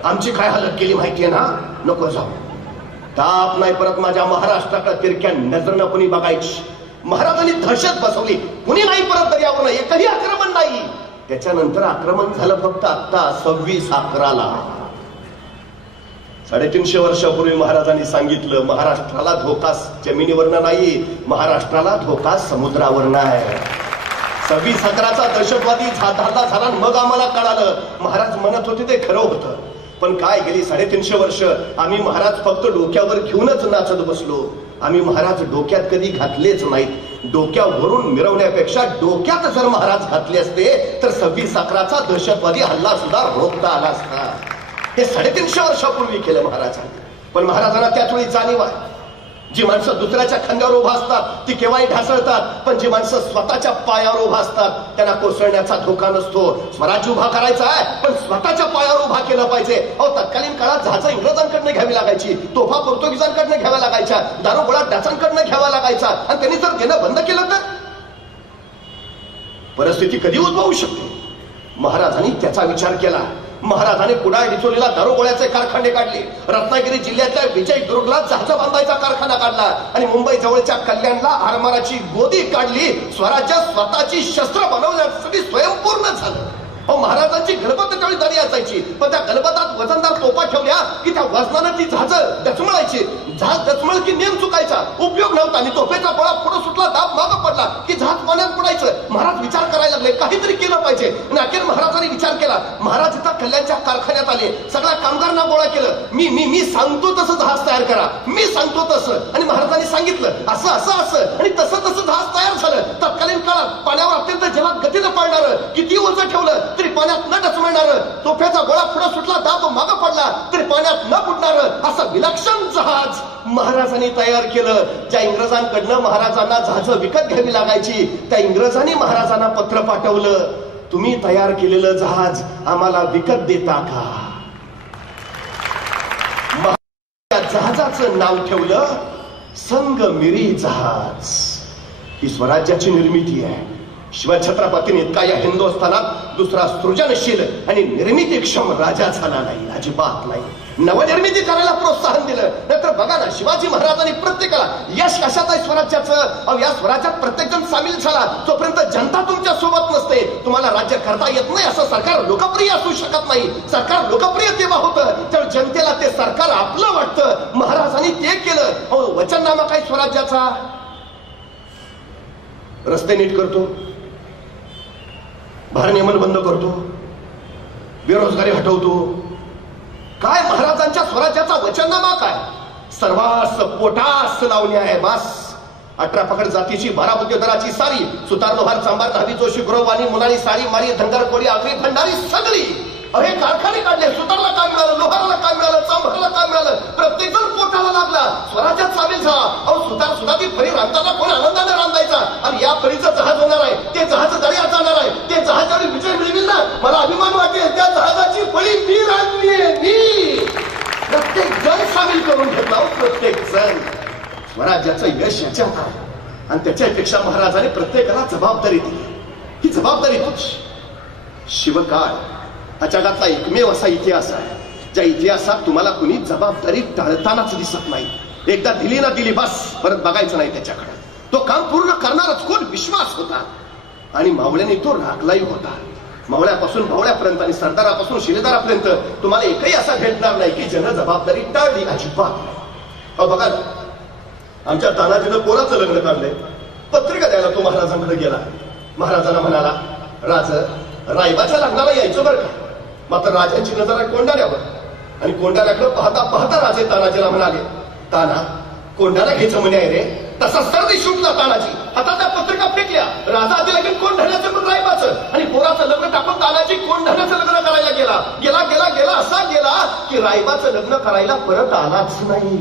आमची काय हालत केली माहितीये ना, नको जाऊ. ताप नाही परत माझ्या महाराष्ट्राकडे तिरक्या नजरनं कुणी बघायची. महाराजांनी दहशत बसवली. कुणी नाही परत दर्यावर, एकही आक्रमण नाही. त्याच्यानंतर आक्रमण झालं फक्त आता 26/11ला. 350 वर्षापूर्वी महाराजांनी सांगितलं महाराष्ट्राला धोका जमिनीवरनं नाही, महाराष्ट्राला धोका समुद्रावरनं आहे. 26/11चा दहशतवादी झाला. मग आम्हाला कळालं महाराज म्हणत होते ते खरं होतं. पण काय गेली 350 वर्ष आम्ही महाराज फक्त डोक्यावर घेऊनच नाचत बसलो. आम्ही महाराज डोक्यात कधी घातलेच नाहीत. डोक्यावरून मिरवण्यापेक्षा डोक्यात जर महाराज घातले असते तर 26/11चा दहशतवादी हल्ला सुद्धा रोखता आला असता. हे 350 वर्षापूर्वी केलं महाराजांनी. पण महाराजांना त्याच वेळी जाणीव आहे जी माणसं दुसऱ्याच्या खांद्यावर उभा असतात ती केव्हाही ढासळतात, पण जी माणसं स्वतःच्या पायावर उभा असतात त्यांना कोसळण्याचा धोका नसतो. स्वराज्य उभा करायचा आहे पण स्वतःच्या पायावर उभा केलं पाहिजे. अहो, तत्कालीन काळात जहाजं इंग्रजांकडनं घ्यावी लागायची, तोफा पोर्तुगीजांकडनं घ्याव्या लागायच्या, दारूगोळा डचांकडनं घ्यावा लागायचा, आणि त्यांनी जर घेणं बंद केलं तर परिस्थिती कधी उद्भवू शकते. महाराजांनी त्याचा विचार केला. महाराजांनी कुडाळ डिचोलीला दारूगोळ्याचे कारखाने काढले, रत्नागिरी जिल्ह्यातल्या विजयदुर्गला जहाज बांधायचा कारखाना काढला, आणि मुंबई जवळच्या कल्याणला आरमाराची गोदी काढली. स्वराज्य स्वतःची शस्त्र बनवण्यासाठी स्वयंपूर्ण झालं. अहो, महाराजांची गणपत त्यावेळी दरी असायची, पण त्या गणपतात वजनदार तोफा ठेवल्या की त्या वजनानं ती जहाज डचमळायची. जहाज डचमळ की नेम चुकायचा, उपयोग नव्हता, आणि तोफेचा गोळा पुढे सुटला, दाब मागं पडला की जहाज पाण्यात पडायचं. महाराज विचार करायला लागले काहीतरी केलं पाहिजे, आणि अखेर महाराजांनी विचार केला. महाराज इथं कल्याणच्या कारखान्यात आले, सगळ्या कामगारांना गोळा केलं. मी मी मी सांगतो तसं जहाज तयार करा, मी सांगतो तसं. आणि महाराजांनी सांगितलं असं असं असं, आणि तसं तसं जहाज तयार झालं. तत्कालीन काळात पाण्यावर अत्यंत जलद गतीनं पळणारं, किती ओझं ठेवलं तरी पाण्यात न डचमळणार, तोफ्याचा गोळा पुढे सुटला, दाब मागं पडला तरी पाण्यात न बुडणार, असं विलक्षण जहाज महाराजांनी तयार केलं. ज्या इंग्रजांकडनं महाराजांना जहाज विकत घ्यावी लागायची, त्या इंग्रजांनी महाराजांना पत्र पाठवलं, तुम्ही तयार केलेलं जहाज आम्हाला विकत देता का? त्या जहाजाचं नाव ठेवलं संगमिरी जहाज. ही स्वराज्याची निर्मिती आहे. शिवाय छत्रपतीने इतका या हिंदुस्थानात दुसरा सृजनशील आणि निर्मितीक्षम राजा झाला नाही, अजिबात नाही. नवनिर्मिती करायला प्रोत्साहन दिलं. नंतर बघा ना, शिवाजी महाराजांनी प्रत्येकाला यश कशात आहे स्वराज्याचं. अहो, या स्वराज्यात प्रत्येक जण सामील झाला. जोपर्यंत जनता तुमच्या सोबत नसते तुम्हाला राज्य करता येत नाही. असं सरकार लोकप्रिय असू शकत नाही. सरकार लोकप्रिय तेव्हा होतं तर जनतेला ते सरकार आपलं वाटतं. महाराजांनी ते केलं. अहो, वचननामा काय स्वराज्याचा? रस्ते नीट करतो, भारनियमन बंद करतो, बेरोजगारी हटवतो. काय महाराजांच्या स्वराज्याचा वचननामा काय? सर्वांस पोटास लावणे आहे बास. 18 पकड जातीची 12 बुद्धिधराची सारी, सुतार लोहार चांभार दहावी जोशी गुरववाणी मुलानी सारी मारी धनगर कोळी आगरी भंडारी सगळी. अरे कारखाने काढले, सुतारला काय मिळालं, लोहारला काय मिळालं, चांभारला काय मिळालं, प्रत्येक जण पोटाला लागला, स्वराज्यात सामील झाला. अहो, सुतार सुद्धा ती फळी रांधताना कोण आनंदाने रांधायचा, आणि या फळीचं जहाज होणार आहे, ते जहाज दर्यात जाणार आहे, ते जहाजाने विजय मिळविल ना, मला अभिमान वाटेल. त्या जहाजाची फळी मी रांधलीये, मी. प्रत्येक जण सामील करून घेतला, प्रत्येक जण. स्वराज्याचं यश याच्यात आहे, आणि त्याच्यापेक्षा महाराजांनी प्रत्येकाला जबाबदारी दिली. ही जबाबदारी तुझी. शिवकाळ हा जगातला एकमेव असा इतिहास आहे ज्या इतिहासात तुम्हाला कुणी जबाबदारी टाळतानाच दिसत नाही. एकदा दिली ना दिली बस, परत बघायचं नाही त्याच्याकडे. तो काम पूर्ण करणारच कोण विश्वास होता, आणि मावळ्याने तो राखलाही होता. मावळ्यापासून भावळ्यापर्यंत आणि सरदारापासून शिलेदारापर्यंत तुम्हाला एकही असा भेटणार नाही की ज्यानं जबाबदारी टाळली, अजिबात. बघा, आमच्या तानाजीनं पोराचं लग्न काढलंय, पत्रिका द्यायला तो महाराजांकडे गेला. महाराजांना म्हणाला, राज रायबाच्या लग्नाला यायचं बरं का. मात्र राजांची नजर आहे कोंडाण्यावर, आणि कोंडाण्याकडे पाहता पाहता राजे तानाजीला म्हणाले, ताना कोंडाणा घ्यायचं म्हणे आहे रे. तसा सर्दी सुटला तानाजी, हातात त्या पत्रिका फेकल्या. राजा आधी लगेच कोंढाण्याचं पण रायबाचं, आणि पोराचं लग्न टाकून तानाजी कोंढाण्याचं लग्न करायला गेला. गेला गेला गेला असा गेला की रायबाचं लग्न करायला परत आलाच नाही.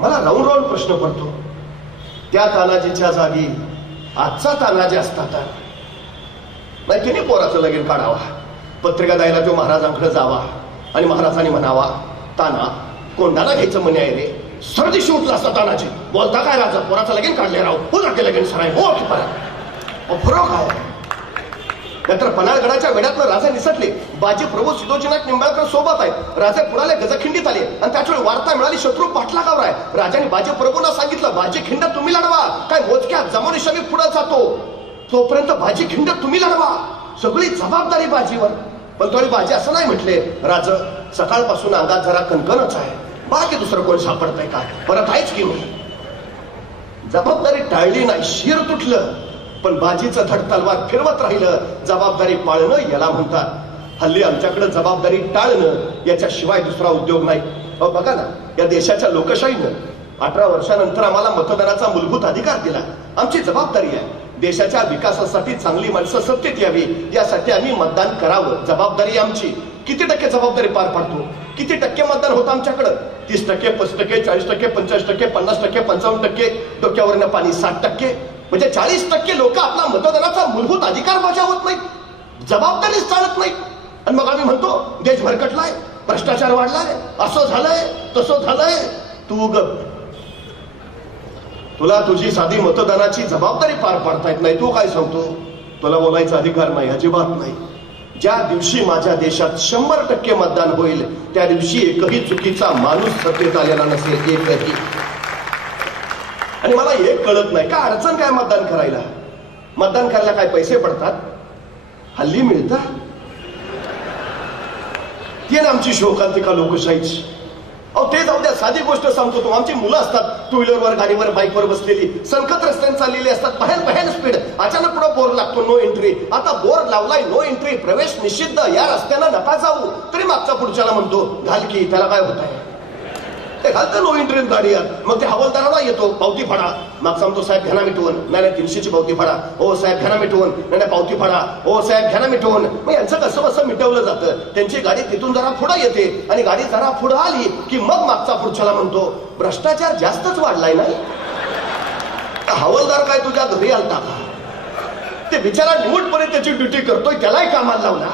मला राऊंड राऊंड प्रश्न पडतो, त्या तानाजीच्या जागी आजचा तानाजी असता तर नाही तिने पोराचं लगीन काढावा, पत्रिका द्यायला तो महाराजांकडे जावा, आणि महाराजांनी म्हणावा, ताना कोंडाणा घ्यायचं म्हणे आहे रे. सर्दी उठला असता तानाजी, बोलता काय राजा, पोराचं लगीन काढले राव, पुन्हा ते लगीन सराय हो की परत फरक आहे. नंतर पन्हाळगडाच्या वेड्यातनं राजा निसटले. बाजी प्रभू सिद्धोजीनाथ निंबाळकर सोबत आहेत. राजे पुढाले गजखिंडीत आले, आणि त्याच्यावेळी वार्ता मिळाली शत्रू पाठलागावर आहे. राजाने बाजी प्रभूंना सांगितलं, बाजी खिंड तुम्ही लढवा, काय मोजक्या जमानिशा मी पुढे जातो, तोपर्यंत बाजी खिंड तुम्ही लढवा, सगळी जबाबदारी बाजीवर. पण थोडी बाजी असं नाही म्हटले, राज सकाळपासून अंगात जरा कणकणच आहे, बाकी दुसरं कोण सापडतंय का, परत आहेच की मी. जबाबदारी टाळली नाही, शिर तुटलं, पण बाजीचं धड तलवार फिरवत राहिलं. जबाबदारी पाळणं याला म्हणतात. हल्ली आमच्याकडे जबाबदारी टाळणं याच्याशिवाय दुसरा उद्योग नाही. बघा ना, या देशाच्या लोकशाहीनं 18 वर्षानंतर आम्हाला मतदानाचा मूलभूत अधिकार दिला. आमची जबाबदारी आहे देशाच्या विकासासाठी चांगली माणसं सत्तेत यावी, यासाठी आम्ही मतदान करावं, जबाबदारी आमची. किती टक्के जबाबदारी पार पाडतो? किती टक्के मतदान होतं आमच्याकडं? 30%, 35%, 40%, 45%, 50%, 55%, डोक्यावरनं पाणी 60%. म्हणजे 40% लोक आपला मतदानाचा मूलभूत अधिकार बजावत नाहीत, जबाबदारीच चालत नाही. आणि मग आम्ही म्हणतो देश भरकटलाय, भ्रष्टाचार वाढलाय, असं झालंय, तसं झालंय. तू ग, तुला तुझी साधी मतदानाची जबाबदारी पार पाडता येत नाही, तू काय सांगतो? तुला बोलायचा अधिकार नाही, अजिबात नाही. ज्या दिवशी माझ्या देशात 100% मतदान होईल त्या दिवशी एकही चुकीचा माणूस सत्तेत आलेला नसेल, एकही. आणि मला एक कळत नाही, काय अडचण काय मतदान करायला? मतदान करायला काय पैसे पडतात? हल्ली मिळतात. ती ना आमची शोकांतिका लोकशाहीची. अहो ते जाऊ द्या, साधी गोष्ट सांगतो तो. आमची मुलं असतात टू व्हीलरवर, गाडीवर, बाईकवर बसलेली, संकट रस्त्याने चाललेली असतात, बाहेर स्पीड. अचानक पुढे बोर लागतो, नो एंट्री. आता बोर लावलाय, नो एंट्री, प्रवेश निषिद्ध, या रस्त्याला नका जाऊ. तरी मागचा पुढच्याला म्हणतो घाल की, त्याला काय होत आहे? ते घालतं नो एंट्री गाडीत. मग ते हवालदाराला येतो, पावती फाडा. मागचा म्हणतो साहेब घ्या ना मिटवून. नाही 300ची पावती फाडा. हो साहेब घ्या ना मिटवून. नाही पावती फाडा. हो साहेब घ्या ना मिटवून. मग यांचं कसं कसं मिटवलं जातं. त्यांची गाडी तिथून जरा पुढे येते आणि गाडी जरा पुढे आली की मग मागचा पुढच्याला म्हणतो भ्रष्टाचार जास्तच वाढलाय नाही. हवालदार काय तुझ्या घरी आलता का? ते बिचारा निवडपणे त्याची ड्युटी करतोय, त्यालाही कामाला लावला.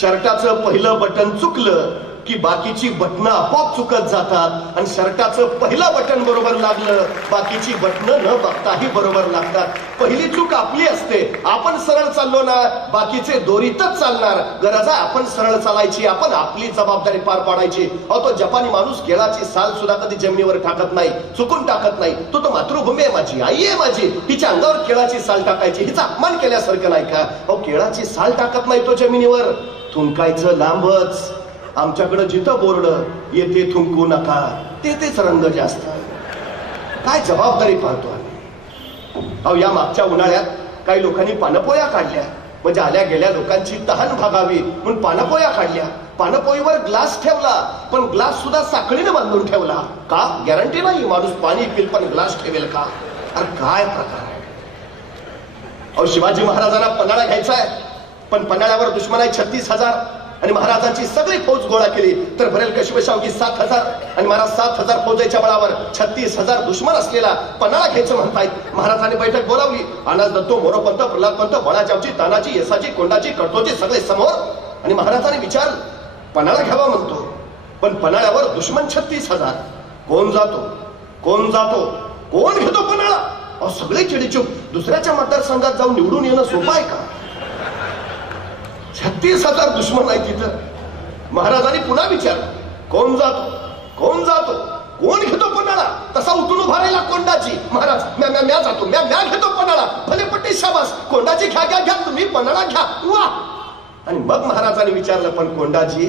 शर्टाचं पहिलं बटन चुकलं की बाकीची बटणं आपोआप चुकत जातात. आणि शर्टाचं पहिलं बटन बरोबर लागलं, बाकीची बटणं न बघताही बरोबर लागतात. पहिली चूक आपली असते. आपण सरळ चाललो ना, बाकीचे दोरीतच चालणार. गरज आहे आपण सरळ चालायची, आपण आपली जबाबदारी पार पाडायची. अहो तो जपानी माणूस केळाची साल सुद्धा कधी जमिनीवर टाकत नाही, चुकून टाकत नाही. तो मातृभूमी आहे माझी, आई आहे माझी, तिच्या अंगावर केळाची साल टाकायची, हिचा अपमान केल्यासारखं नाही का? अहो केळाची साल टाकत नाही तो जमिनीवर, थुंकायचं लांबच. आमच्याकडे जिथं बोर्ड येते थुंकू नका, तेच रंग जास्त. काय जबाबदारी पाहतो आम्ही? अहो या मागच्या उन्हाळ्यात काही लोकांनी पानपोया काढल्या, म्हणजे आल्या गेल्या लोकांची तहान भागावी म्हणून पानपोया काढल्या. पानपोईवर ग्लास ठेवला, पण ग्लास सुद्धा साखळीने बांधून ठेवला. का? गॅरंटी नाही माणूस पाणी पिल पण ग्लास ठेवेल का? अरे काय प्रकार आहे? अहो शिवाजी महाराजांना पन्हाळा घ्यायचा आहे, पण पन्हाळ्यावर दुश्मन आहे 36,000 आणि महाराजांची सगळी फौज गोळा केली तर भरेल कशबशावगी 7,000 आणि महाराज 7,000 फौजेच्या बळावर 36,000 दुश्मन असलेला पन्हाळा घ्यायचं म्हणतायत. महाराजांनी बैठक बोलावली. अनाज दत्तो, मोरोपंत, प्रल्हादपंत, बळाजावची, तानाची, यसाची, कोंडाची, कडतोची सगळे समोर. आणि महाराजांनी विचार पन्हाळा घ्यावा म्हणतो, पण पन्हाळ्यावर दुश्मन 36,000. कोण जातो? कोण जातो? कोण घेतो पन्हाळा? अहो सगळे चिडीचूप. दुसऱ्याच्या मतदारसंघात जाऊन निवडून येणं सोपं आहे का? 36,000 दुश्मन आहे तिथं. महाराजांनी पुन्हा विचार कोण जातो? कोण जातो? कोण घेतो पन्हाळा? तसा उठून उभा राहिला कोंडाची. महाराज म्या जातो, म्या घेतो पन्हाळा. भले पट्टी शाबास, कोंडाची घ्या घ्या घ्या, तुम्ही पन्हाळा घ्या. वा. आणि मग महाराजांनी विचारलं, पण कोंडाजी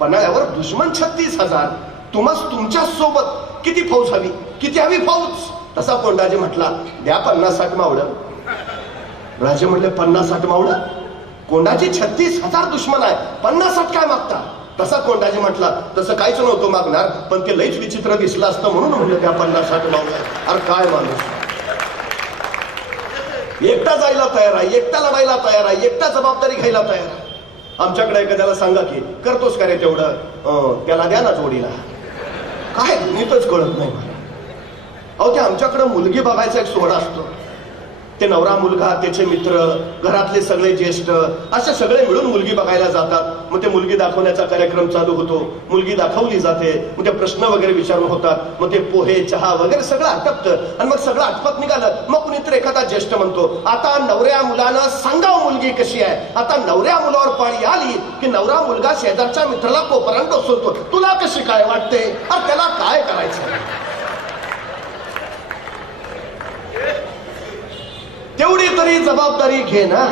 पन्हाळ्यावर दुश्मन 36,000, तुम्हाला तुमच्या सोबत किती फौज हवी? किती हवी फौज? तसा कोंडाजी म्हटला द्या 50-60 मावळं. राजे म्हणले 50-60 मावळं? कोंडाजी 36,000 दुश्मन आहे, 50-60 काय मागता? तसा कोंडाजी म्हटला तसं काहीच नव्हतं मागणार, पण ते लईच विचित्र दिसलं असतं म्हणून म्हणलं त्या 50-60 मावळं. अरे काय माणूस, एकटा जायला तयार आहे, एकटा लढायला तयार आहे, एकटा जबाबदारी घ्यायला तयार आहे. आमच्याकडे एखाद्याला सांगा की करतोस का रे तेवढं, त्याला द्या ना जोडीला. काय नीतच कळत नाही मला. अहो ते आमच्याकडे मुलगी बघायचा एक सोहळा असतो. ते नवरा मुलगा, त्याचे मित्र, घरातले सगळे ज्येष्ठ असे सगळे मिळून मुलगी बघायला जातात. मग ते मुलगी दाखवण्याचा कार्यक्रम चालू होतो. मुलगी दाखवली जाते, मग ते प्रश्न वगैरे विचारून होतात. मग ते पोहे, चहा वगैरे सगळं आटपतं. आणि मग सगळं आटपत निघालं, मग कुणीतरी एखादा ज्येष्ठ म्हणतो आता नवऱ्या मुलानं सांगाव मुलगी कशी आहे. आता नवऱ्या मुलावर पाळी आली की नवरा मुलगा शेजारच्या मित्राला कोपरान डोसवतो, तुला कशी काय वाटते? अरे त्याला काय करायचं? तेवढी तरी जबाबदारी घे ना.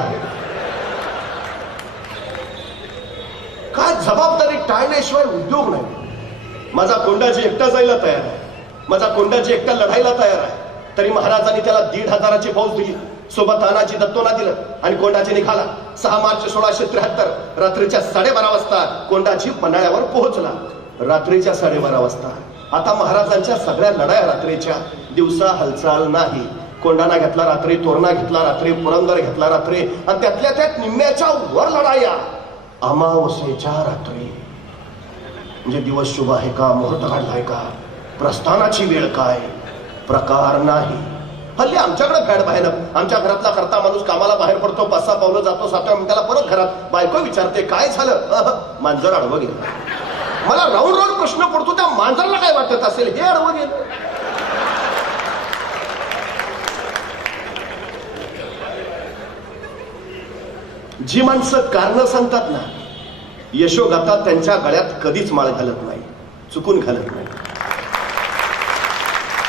काय जबाबदारी टाळण्याशिवाय उद्योग नाही. माझा कोंडाजी एकटा जायला तयार आहे, माझा कोंडाजी एकटा लढायला तयार आहे. तरी महाराजांनी त्याला 1,500ची फौज दिली, सोबत तानाजी दत्तोना दिलं आणि कोंडाजी निघाला. 6 मार्च 1673 रात्रीच्या 12:30 वाजता कोंडाजी पन्हाळ्यावर पोहोचला. रात्रीच्या 12:30 वाजता. आता महाराजांच्या सगळ्या लढाया रात्रीच्या, दिवसा हालचाल नाही. कोंडाणा घेतला रात्री, तोरणा घेतला रात्री, पुरंदर घेतला रात्री, आणि त्यातल्या त्यात निम्म्याच्या वर लढाया. अमावस्येच्या रात्री. म्हणजे दिवस शुभ आहे का, मुहूर्त काढलाय का, प्रस्थानाची वेळ काय, प्रकार नाही. हल्ली आमच्याकडे फॅड बाहेर. आमच्या घरातला करता माणूस कामाला बाहेर पडतो, 5-6 पावलं जातो, 7व्या मिनिटाला परत घरात. बायको विचारते काय झालं, मांजर आडवं गेलं. मला राऊंड राऊंड प्रश्न पडतो, त्या मांजरला काय वाटत असेल हे आडवं गेलं. जी माणसं कारण सांगतात ना, यशोगाथा त्यांच्या गळ्यात कधीच माळ घालत नाही, चुकून घालत नाही.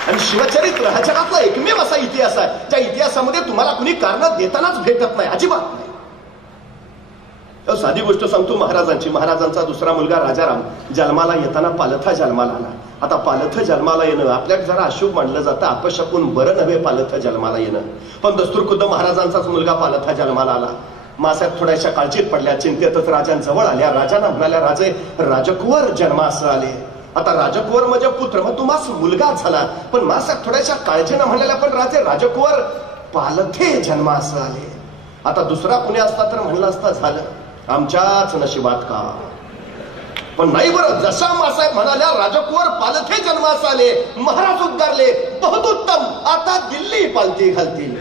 आणि शिवचरित्र हा जगातला एकमेव असा इतिहास आहे ज्या इतिहासामध्ये तुम्हाला कुणी कारण देतानाच भेटत नाही, अजिबात नाही. साधी गोष्ट सांगतो महाराजांची. महाराजांचा दुसरा मुलगा राजाराम जन्माला येताना पालथा जन्माला आला. आता पालथ जन्माला येणं आपल्याला जरा अशुभ मानलं जातं, अपशकून बरं नव्हे पालथ जन्माला येणं. पण दस्तूर खुद्द महाराजांचाच मुलगा पालथा जन्माला आला. मासाहेब थोड्याशा काळजीत पडल्या, चिंतेतच राजांजवळ आल्या. राजांना म्हणाल्या, राजे राजकुवर जन्मास आले. आता राजकुवर म्हणजे पुत्र, मग तुम्हास मुलगा झाला. पण मासाहेब थोड्याशा काळजीनं म्हणाल्या, पण राजे राजकुवर पालथे जन्मास आले. आता दुसरा कुणी असता तर म्हणलं असता झालं आमच्याच नशिबात का. पण नाही बरं, जसा मासाहेब म्हणाल्या राजकुवर पालथे जन्मास आले, महाराज उद्गारले, बहुत उत्तम, आता दिल्ली पालथी घालतील.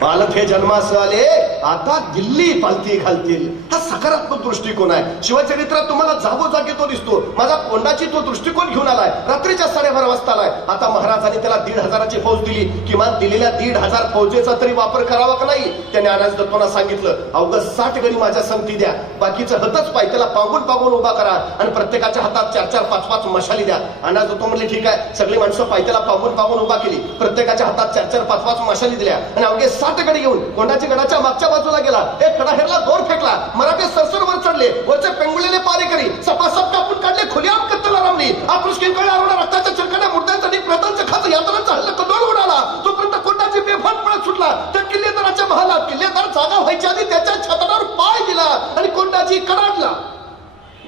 पालथे जन्मास आले, आता दिल्ली पालथी घालतील. हा सकारात्मक दृष्टिकोन आहे. शिवचरित्रात तुम्हाला जागोजागी तो दिसतो. माझा कोंडाची तो दृष्टिकोन घेऊन आलाय. रात्रीच्या 12:30 वाजता आलाय. आता महाराजांनी त्याला 1,500ची फौज दिली. किमान दिलेल्या 1,500 फौजेचा तरी वापर करावा का नाही. त्याने अनाज दत्तोंना सांगितलं, अवघं 60 गडी माझ्या संगती द्या, बाकीचं हतच पाय त्याला पांगून पांगून उभा करा आणि प्रत्येकाच्या हातात 4-4, 5-5 मशाली द्या. अनाज दत्तो म्हणले ठीक आहे. सगळी माणसं पायथ्याला पांगून पांगून उभा केली. प्रत्येकाच्या हातात 4-4, 5-5 मशाली दिल्या आणि अवघे 60 गडी घेऊन कोंडाची गडाच्या मागच्या बाजूला गेला. एक कडा हेरला, दोर फेकला. मराठे सरसर वर चढले. वरचे पेंगुळलेले पारेकरी सपासप कापून काढले. खुलेआम कत्तल आरंभली. आकृष्किंकळ्या आरोडा, रक्ताच्या चिरकाड्या, मुर्द्यांसाठी प्रतांचं खातं, यात्रांचा हल्ला कदोळ उडाला. तोपर्यंत कोंडाची बेफाट पळत सुटला. त्या किल्लेदाराच्या महालात किल्लेदार जागा व्हायच्या आधी त्याच्या छतावर पाय दिला आणि कोंडाची कडाडला.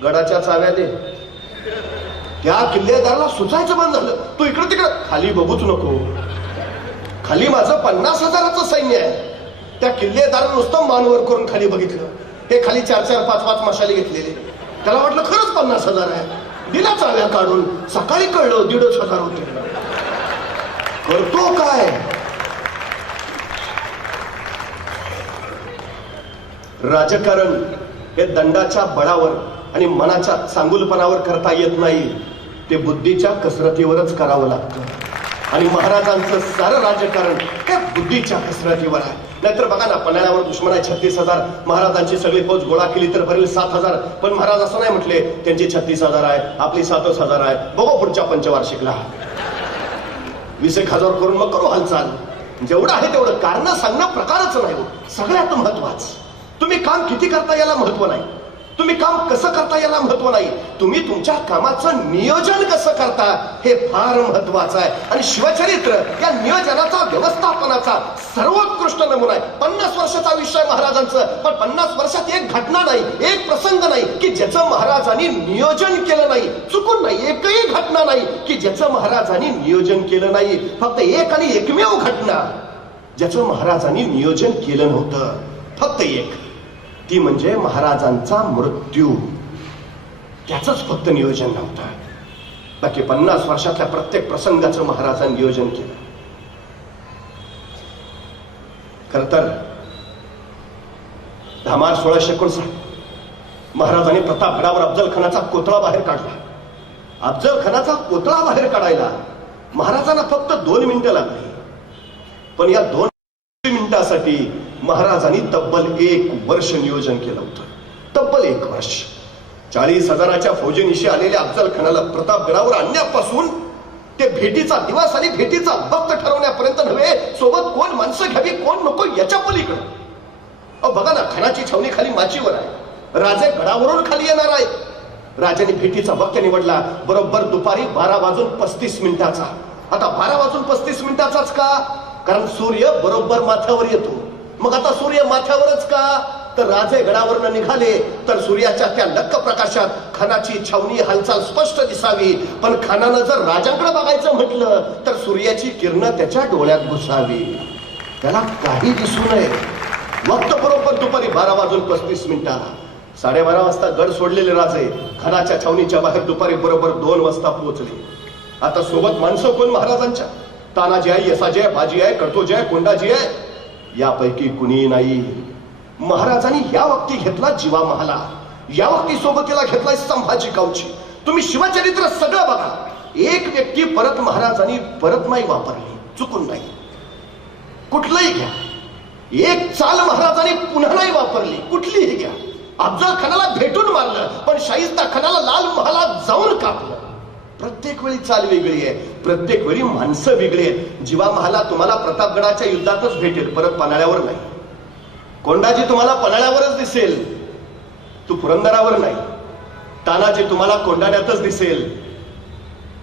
गडाच्या चाव्या दे. त्या किल्लेदाराला सुचायचं बंद झालं. तू इकडं तिकडं खाली बघूच नको. खाली माझं 50,000चं सैन्य आहे. त्या किल्लेदारानं नुसतं मानवर करून खाली बघितलं. हे खाली 4-4, 5-5 मशाली घेतलेले. त्याला वाटलं खरंच 50,000 आहे. दिला चाव्या काढून. सकाळी कळलं 1,500 होते. करतो काय. राजकारण हे दंडाच्या बळावर आणि मनाच्या चांगुलपणावर करता येत नाही. ते बुद्धीच्या कसरतीवरच करावं लागतं. आणि महाराजांचं सारं राजकारण हे बुद्धीच्या कसरतीवर आहे. नाहीतर बघा ना, पन्हाळ्यावर दुश्मन आहे 36,000. महाराजांची सगळी फौज गोळा केली तर भरेल 7,000. पण महाराज असं नाही म्हटले, त्यांची 36,000 आहे, आपली 7,000 आहे. बघू पुढच्या पंचवार्षिकला 20,000 करून मग करू हालचाल. जेवढं आहे तेवढं. कारण सांगणं प्रकारच नाही. सगळ्यात महत्वाचं तुम्ही काम किती करता याला महत्व नाही. तुम्ही काम कसं करता याला महत्व नाही. तुम्ही तुमच्या कामाचं नियोजन कसं करता हे फार महत्वाचं आहे. आणि शिवचरित्र या नियोजनाचा, व्यवस्थापनाचा सर्वोत्कृष्ट नमुना आहे. 50 वर्षाचं आयुष्य आहे महाराजांचं. पण 50 वर्षात एक घटना नाही, एक प्रसंग नाही की ज्याचं महाराजांनी नियोजन केलं नाही. चुकून नाही. एकही घटना नाही की ज्याचं महाराजांनी नियोजन केलं नाही. फक्त एक आणि एकमेव घटना ज्याचं महाराजांनी नियोजन केलं नव्हतं. फक्त एक. ती म्हणजे महाराजांचा मृत्यू. त्याचंच फक्त नियोजन नव्हतं. बाकी 50 वर्षातल्या प्रत्येक प्रसंगाचं महाराजांनी नियोजन केलं. खर तर 10 मार्च 1659 महाराजांनी प्रतापगडावर अफजल खानाचा कोतळा बाहेर काढला. अफजल खानाचा कोतळा बाहेर काढायला महाराजांना फक्त 2 मिनिटं लागली. पण या 2 मिनिटासाठी महाराजांनी तब्बल 1 वर्ष नियोजन केलं होतं. तब्बल 1 वर्ष. 40,000च्या फौजेनिशी आलेल्या अफजल खानाला प्रतापगडावर आणण्यापासून ते भेटीचा दिवस आणि भेटीचा वक्त ठरवण्यापर्यंत नव्हे, सोबत कोण माणसं घ्यावी कोण नको याच्या पलीकडे. बघा ना, खानाची छावणी खाली माचीवर आहे. राजे गडावरून खाली येणार आहेत. राजाने भेटीचा वक्त निवडला बरोबर दुपारी 12:35. आता 12:35 का? कारण सूर्य बरोबर माथ्यावर येतो. मग आता सूर्य माथ्यावरच का? तर राजे गडावरनं निघाले तर सूर्याच्या त्या लक्क प्रकाशात खानाची छावणी हालचाल स्पष्ट दिसावी. पण खानानं जर राजांकडे बघायचं म्हटलं तर सूर्याची किरण त्याच्या डोळ्यात घुसावी. त्याला काही दिसू नये. वक्त बरोबर दुपारी 12:35 12:30 वाजता गड सोडलेले राजे खणाच्या छावणीच्या बाहेर दुपारी बरोबर 2 वाजता पोहोचले. आता सोबत माणसं कोण महाराजांच्या? तानाजी आहे, यसाजी आहे, बाजी आहे, कडतोजी आहे, कोंडाजी आहे, यापैकी कुणी नाही. महाराजांनी या वक्ती घेतला जीवा महाला, या वक्ती सोबतीला घेतलाय संभाजी कावची. तुम्ही शिवचरित्र सगळं बघा, एक व्यक्ती परत महाराजांनी परत नाही वापरली, चुकून नाही. कुठलंही घ्या, एक चाल महाराजांनी पुन्हा नाही वापरली, कुठलीही घ्या. अफजल खानाला भेटून मारलं, पण शाहिस्ता खानाला लाल महालात जाऊन कापलं. प्रत्येक वेळी चाल वेगळी आहे, प्रत्येक वेळी माणसं वेगळी आहेत. जीवा महाला तुम्हाला प्रतापगडाच्या युद्धातच भेटेल, परत पन्हाळ्यावर नाही. कोंडाजी तुम्हाला पन्हाळ्यावरच दिसेल, तू पुरंदरावर नाही. तानाजी तुम्हाला कोंडाण्यातच दिसेल,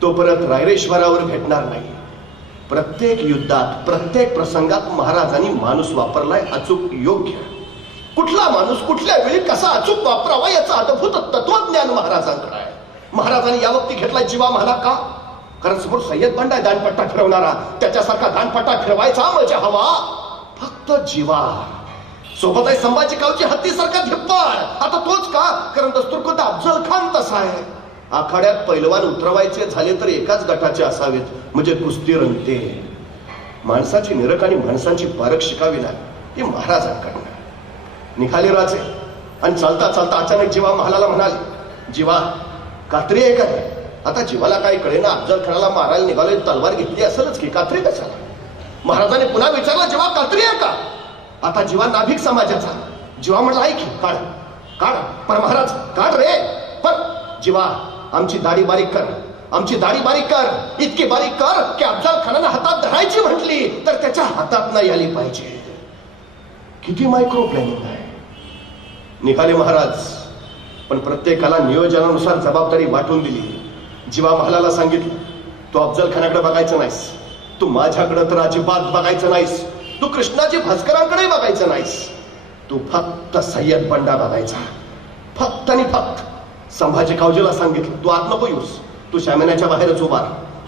तो परत रायरेश्वरावर भेटणार नाही. प्रत्येक युद्धात, प्रत्येक प्रसंगात महाराजांनी माणूस वापरलाय अचूक, योग्य. कुठला माणूस कुठल्या वेळी कसा अचूक वापरावा याचं अद्भुत तत्वज्ञान महाराजांकडे आहे. महाराजांनी या वक्ती घेतलाय जीवा महाला का? कारण समोर सय्यद बंड आहे दानपट्टा फिरवणारा, त्याच्यासारखा दानपट्टा फिरवायचा मजा हवा फक्त जीवा. सोबत आहे संभाजी कावची हत्तीसारखा धिप्पाड. आता तोच का? कारण दस्तूरखुद्द अफजल खान तसा आहे. आखाड्यात पैलवान उतरवायचे झाले तर एकाच गटाचे असावेत, म्हणजे कुस्ती रंगते. माणसाची निरख आणि माणसांची पारख शिकावी ना, हे महाराजांकडनं. निघाले राजे आणि चालता चालता अचानक जीवा महालाला म्हणाले, जीवा कात्री आहे का? आता जीवाला काय कळेना, अफजल खानाला मारायला निघाले, तलवार घेतली असेलच की, कात्री कशाला? महाराजांनी पुन्हा विचारलं, जीवा कात्री आहे का? आता जीवा नाभिक समाजाचा. जीवा म्हणला, ऐक काढ काढ. पण महाराज काढ रे. पण जीवा आमची दाढी बारीक कर, आमची दाढी बारीक कर, इतकी बारीक कर की अफजल खानाला हातात धरायची म्हटली तर त्याच्या हातात नाही आली पाहिजे. किती मायक्रो प्लॅनिंग आहे. निघाले महाराज, पण प्रत्येकाला नियोजनानुसार जबाबदारी वाटून दिली. जीवा महालाला सांगितलं, तू अफजल खानाकडे बघायचं नाहीस, तू माझ्याकडे तर अजिबात बघायचं नाहीस, तू कृष्णाजी भास्करांकडे बघायचं नाहीस, तू फक्त सय्यद बंडा बघायचा, फक्त आणि फक्त. संभाजी कावजीला सांगितलं, तू आत नको येऊस, तू शामियानाच्या बाहेरच उभा.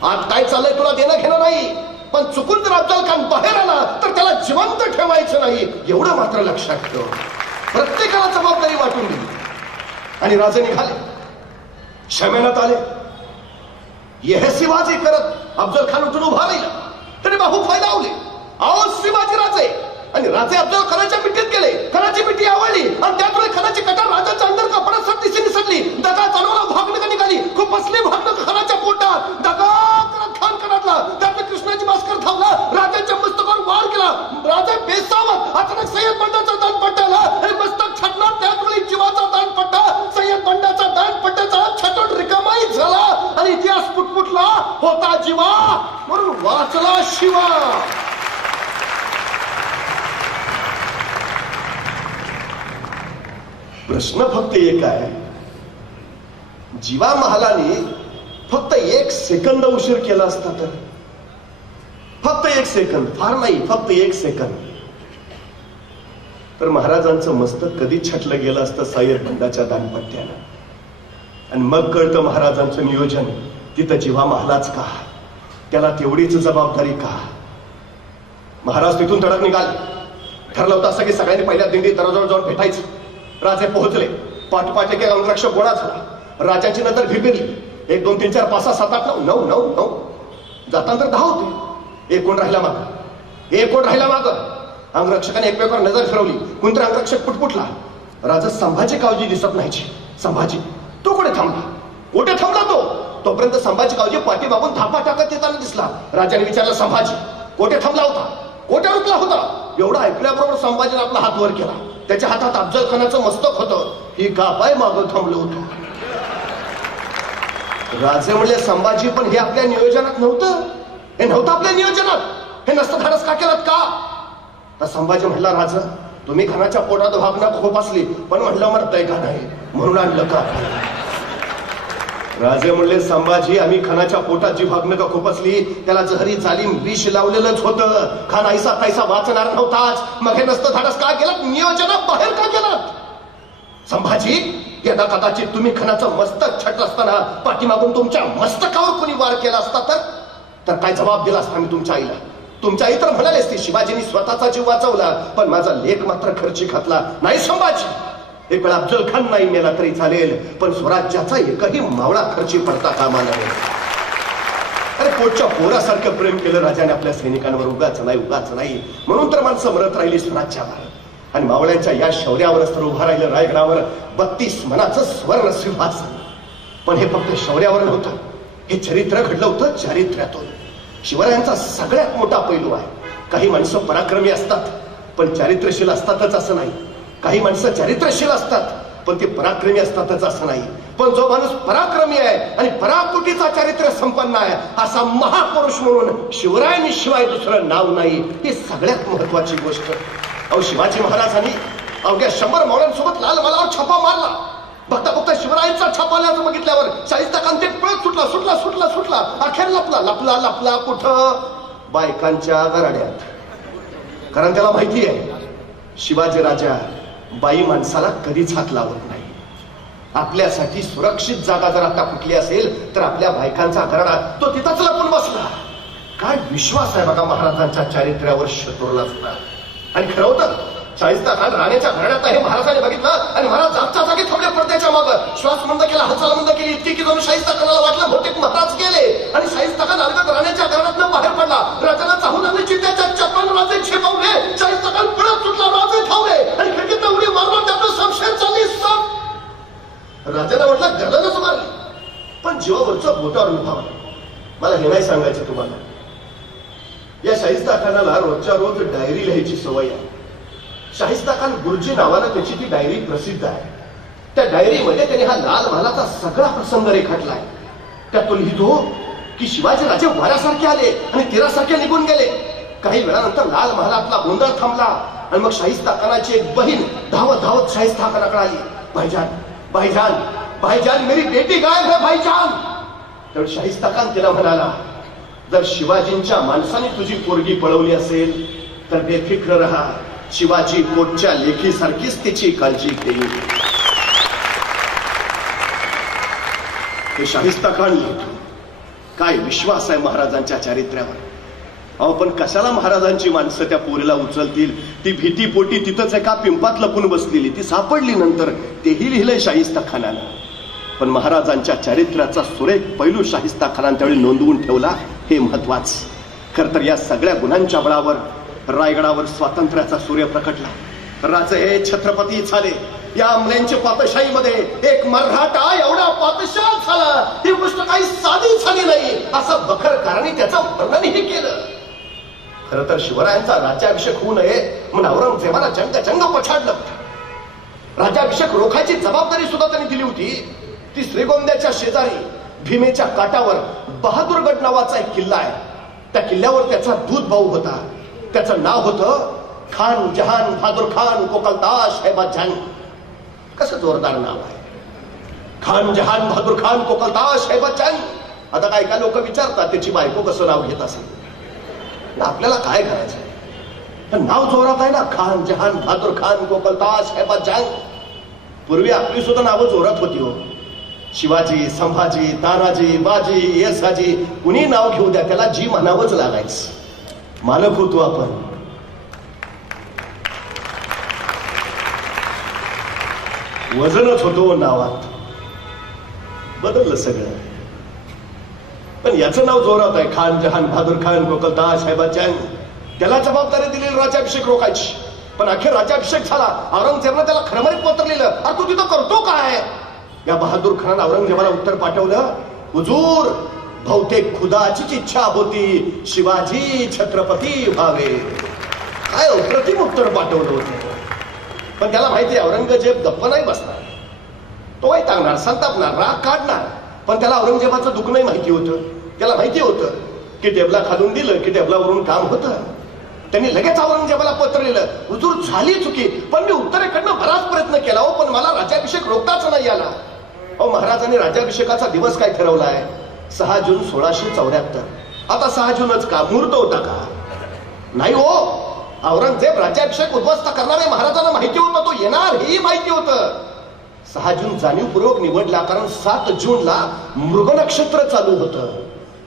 आत काय चाललंय तुला देणं घेणं नाही, पण चुकून जर अफजल खान बाहेर आला तर त्याला जिवंत ठेवायचं नाही, एवढं मात्र लक्षात ठेव. प्रत्येकाला जबाबदारी वाटून दिली आणि राजे निघाले, शामियानात आले. यह शिवाजी करत अफजल खान उठून उभा राहिला, तरी बाहू फायदावले. आओ शिवाजी राजे. आणि राजे अफजल खानाच्या पिठीत गेले. खानाची पिठी आवडली आणि त्यामुळे खानाची कटार राजाच्या अंडर कपड्यात दिशेने सरली. दगा चालवला, भागणं निघाली, खूप असली भागणं खानाच्या पोटात. दगा करत खान कडाडला, त्यातले कृष्णाची भास्कर धावला, राजाच्या मस्तकावर वार केला. राजा बेसावत अचानक सय्यद बंडाचा दान पट्टाला आणि मस्तक छाटला. त्याचवेळी जीवाचा दान पट्टा सय्यद बंडाचा दान पट्ट्याचा छाटून रिकामाही झाला आणि इतिहास पुटपुटला. होता जीवा म्हणून वाचला शिवा. प्रश्न फक्त एक आहे, जीवा महालाने फक्त 1 सेकंद उशीर केला असता तर, फक्त 1 सेकंद, फार नाही, फक्त 1 सेकंद, तर महाराजांचं मस्तक कधी छटलं गेलं असतं सय्यद बंडाच्या दानपट्ट्यानं. आणि मग कळतं महाराजांचं नियोजन तिथं जीवा महालाच का, त्याला तेवढीच जबाबदारी का. महाराज तिथून तडक निघाले. ठरलं होतं असं की सगळ्यांनी पहिल्या दिंडी दरवाजावर जाऊन भेटायचं. राजे पोहोचले. पाठपाठ एक अंगरक्षक गोळा झाला. राजाची नजर भिरभिरली. 1 2 3 4 5 6 7 8 9 9 9 जाताना तर 10 होते. एक कोण राहिला माग, एक कोण राहिला माग. अंगरक्षकाने एकमेकावर नजर फिरवली. कोणतरी अंगरक्षक पुटपुटला. राजा संभाजी कावजी दिसत नाही. संभाजी तो कुठे थांबला, कुठे थांबला तो? तोपर्यंत संभाजी कावजी पाठीमागून धापा टाकत येताना दिसला. राजाने विचारलं, संभाजी कोठे थांबला होता, कोठे रुकला होता? एवढं ऐकल्याबरोबर संभाजीने आपला हात वर केला. त्याच्या हातात अफजल खानाचं मस्तक होतं. ही कापाय मागं थांबलो होतो. राजे म्हणले, संभाजी पण हे आपल्या नियोजनात नव्हतं, हे नव्हतं आपल्या नियोजनात, हे नसतं धाडस का केलं का? तर संभाजी म्हणला, राजा तुम्ही खानाच्या पोटात भागणं खूप असली, पण म्हणलं मरतय का नाही म्हणून आणलं का? राजे म्हणले, संभाजी आम्ही खानाच्या पोटात जी भागणं खूप असली त्याला जहरी जालीम विष लावलेलंच होतं. खान ऐसा तैसा वाचणार नव्हताच. मग हे नसतं धाडस का केलं, नियोजना बाहेर का केलं? संभाजी यदा कदाचित तुम्ही खानाचं मस्तक छट असताना पाठीमागून तुमच्या मस्तकावर कोणी वार केला असता तर काय जबाब दिला असता मी तुमच्या आईला? तुमच्या तर म्हणाले असते शिवाजींनी स्वतःचा जीव वाचवला, पण माझा लेख मात्र खर्ची घातला नाही. संभाजी एक वेळा अफजल खान नाही मेला तरी चालेल, पण स्वराज्याचा एकही मावळा खर्ची पडता कामा नये. अरे पोटच्या पोरासारखं प्रेम केलं राजाने आपल्या सैनिकांवर, उगाच नाही. म्हणून तर माणसं मरत राहिली स्वराज्यावर. आणि मावळ्यांच्या या शौर्यावरच तर उभा राहिलं रायगडावर 32 मनाचं स्वर्ण सिंहासन. पण हे फक्त शौर्यावर नव्हतं, हे चरित्र घडलं होतं चारित्र्यातून. शिवरायांचा सगळ्यात मोठा पैलू आहे. काही माणसं पराक्रमी असतात पण चारित्र्यशील असतातच असं नाही. काही माणसं चारित्र्यशील असतात पण ते पराक्रमी असतातच असं नाही. पण जो माणूस पराक्रमी आहे आणि पराकोटीचा चारित्र्य संपन्न आहे असा महापुरुष म्हणून शिवरायांनी शिवाय दुसरं नाव नाही. ही सगळ्यात महत्वाची गोष्ट. अहो शिवाजी महाराजांनी अवघ्या 100 मावळ्यांसोबत लाल मालावर छापा मारला. बघता शिवरायांचा छापा आल्याचं बघितल्यावर शाहिस्ता खान ते पळत सुटला. अखेर लपला कुठं? बायकांच्या गराड्यात. कारण त्याला माहिती आहे शिवाजी राजा बाई माणसाला कधीच हात लावत नाही. आपल्यासाठी सुरक्षित जागा जर आता कुठली असेल तर आपल्या बायकांचा गराडा तो तिथंच लपून बसला. काय विश्वास आहे बघा महाराजांच्या चारित्र्यावर शत्रूला सुद्धा. आणि खरं होतं शाहिस्ता खान राण्याच्या घराण्यात आहे. महाराजांनी बघितलं आणि महाराज जागच्या जागी थांबले पडद्याच्या मागं. श्वास मंद केला, हालचाल मंद केली, इतकी की जाऊन शाहिस्ता खानाला वाटलं बहुतेक महाराज गेले. आणि शाहिस्ता खान अलगद राण्याच्या घराण्यातनं बाहेर पडला. राजाला चाहून लागले चित्त्याच्या चपन राजे छेपावले. शाहिस्ता खान पळत सुटला, राजे धावले आणि खिडकीतनं उडी मारला. त्यातून शमशेर चालली. राजाला म्हटलं गर्दनच मारली, पण जीवावरचं बोटावर उभावलं. मला हे नाही सांगायचं तुम्हाला, या शाहिस्ता खानाला रोजच्या रोज डायरी लिहायची सवय आहे. शाहिस्ता खान गुरुजी नावानं त्याची ती डायरी प्रसिद्ध आहे. त्या डायरीमध्ये त्याने हा लाल महालाचा सगळा प्रसंग रेखाटलाय. त्यात तो लिहितो की शिवाजी राजे वाऱ्यासारखे आले आणि तीरासारखे निघून गेले. काही वेळानंतर लाल महालातला गोंधळ थांबला आणि मग शाहिस्ता खानाची एक बहीण धावत शाहिस्ता खानाकडे आली. भाईजान मेरी बेटी गायब है भाईजान. तर शाहिस्ता खान तिला म्हणाला, जर शिवाजींच्या माणसाने तुझी पोरगी पळवली असेल तर बेफिक्र रहा, शिवाजी पोटच्या लेखीसारखीच तिची काळजी घेईल. हे शाहिस्ता खान लिहितो. काय विश्वास आहे महाराजांच्या चारित्र्यावर. अहो पण कशाला महाराजांची माणसं त्या पोरीला उचलतील. ती भीतीपोटी तिथंच एका पिंपात लपून बसलेली, ती सापडली नंतर. तेही लिहिलंय शाहिस्ता खानानं. पण महाराजांच्या चारित्र्याचा सुरेख पैलू शाहिस्ता खानानं त्यावेळी नोंदवून ठेवला, हे महत्वाचं. खर तर या सगळ्या गुणांच्या बळावर रायगडावर स्वातंत्र्याचा सूर्य प्रकटला. राजे हे छत्रपती झाले. या अंमल्यांच्या पातशाहीमध्ये एक मराठा एवढा पातशाह झाला. ही गोष्ट काही साधी झाली नाही असं बखरकारांनी त्याचं वर्णनही केलं. खरं तर शिवरायांचा राज्याभिषेक होऊ नये म्हणून औरंगजेबाला जंग पछाडलं. राज्याभिषेक रोखायची जबाबदारी सुद्धा त्यांनी दिली होती. ती श्रीगोंद्याच्या शेजारी भीमेच्या काठावर बहादूरगड नावाचा एक किल्ला आहे. त्या किल्ल्यावर त्याचा दूध भाऊ होता. त्याचं नाव होतं खान जहान बहादूर खान कोकलताश हैबत जंग. कसं जोरदार नाव आहे, खान जहान बहादूर खान कोकलताश हैबत जंग. आता काय लोक विचारतात त्याची बायको कसं नाव घेत असेल. आपल्याला काय करायचंय, नाव जोरात आहे ना, खान जहान बहादूर खान कोकलताश हैबत जंग. पूर्वी आपली सुद्धा नावं जोरात होती हो. शिवाजी, संभाजी, तानाजी, बाजी, येसाजी, कुणी नाव घेऊ द्या त्याला जी म्हणावंच लागायचं. मालक होतो आपण. वजनच होतो नावात. बदललं सगळं. पण याचं नाव जोरात आहे, खान जहान बहादूर खान कोकलताश हैबत जंग. त्याला जबाबदारी दिलेली राज्याभिषेक रोखायची. पण अखेर राज्याभिषेक झाला. औरंगजेबानं त्याला खरमरीत पत्र लिहिलं. अरे तू तिथं करतो काय. या बहादूर खानानं औरंगजेबाला उत्तर पाठवलं, हुजूर बहुतेक खुदाचीच इच्छा होती शिवाजी छत्रपती व्हावे. काय अप्रतिम उत्तर पाठवलं होतं. पण त्याला माहिती आहे औरंगजेब गप्प नाही बसणार. तो वैतागणार, संतापणार, राग काढणार. पण त्याला औरंगजेबाचं दुःख नाही माहिती होतं. त्याला माहिती होतं की टेबला खालून दिलं की टेबलावरून काम होतं. त्यांनी लगेच औरंगजेबाला पत्र लिहिलं, हुजूर झाली चुकी, पण मी उत्तरेकडनं बराच प्रयत्न केला हो, पण मला राज्याभिषेक रोखताच नाही आला. अहो महाराजांनी राज्याभिषेकाचा दिवस काय ठरवलाय, 6 जून 1674. आता 6 जूनच का, मुहूर्त होता का? नाही हो. औरंगजेब राज्याभिषेक उद्ध्वस्त करणार आहे महाराजांना माहिती होतं. तो येणार हेही माहिती होतं. 6 जून जाणीवपूर्वक निवडला कारण 7 जूनला मृग नक्षत्र चालू होतं.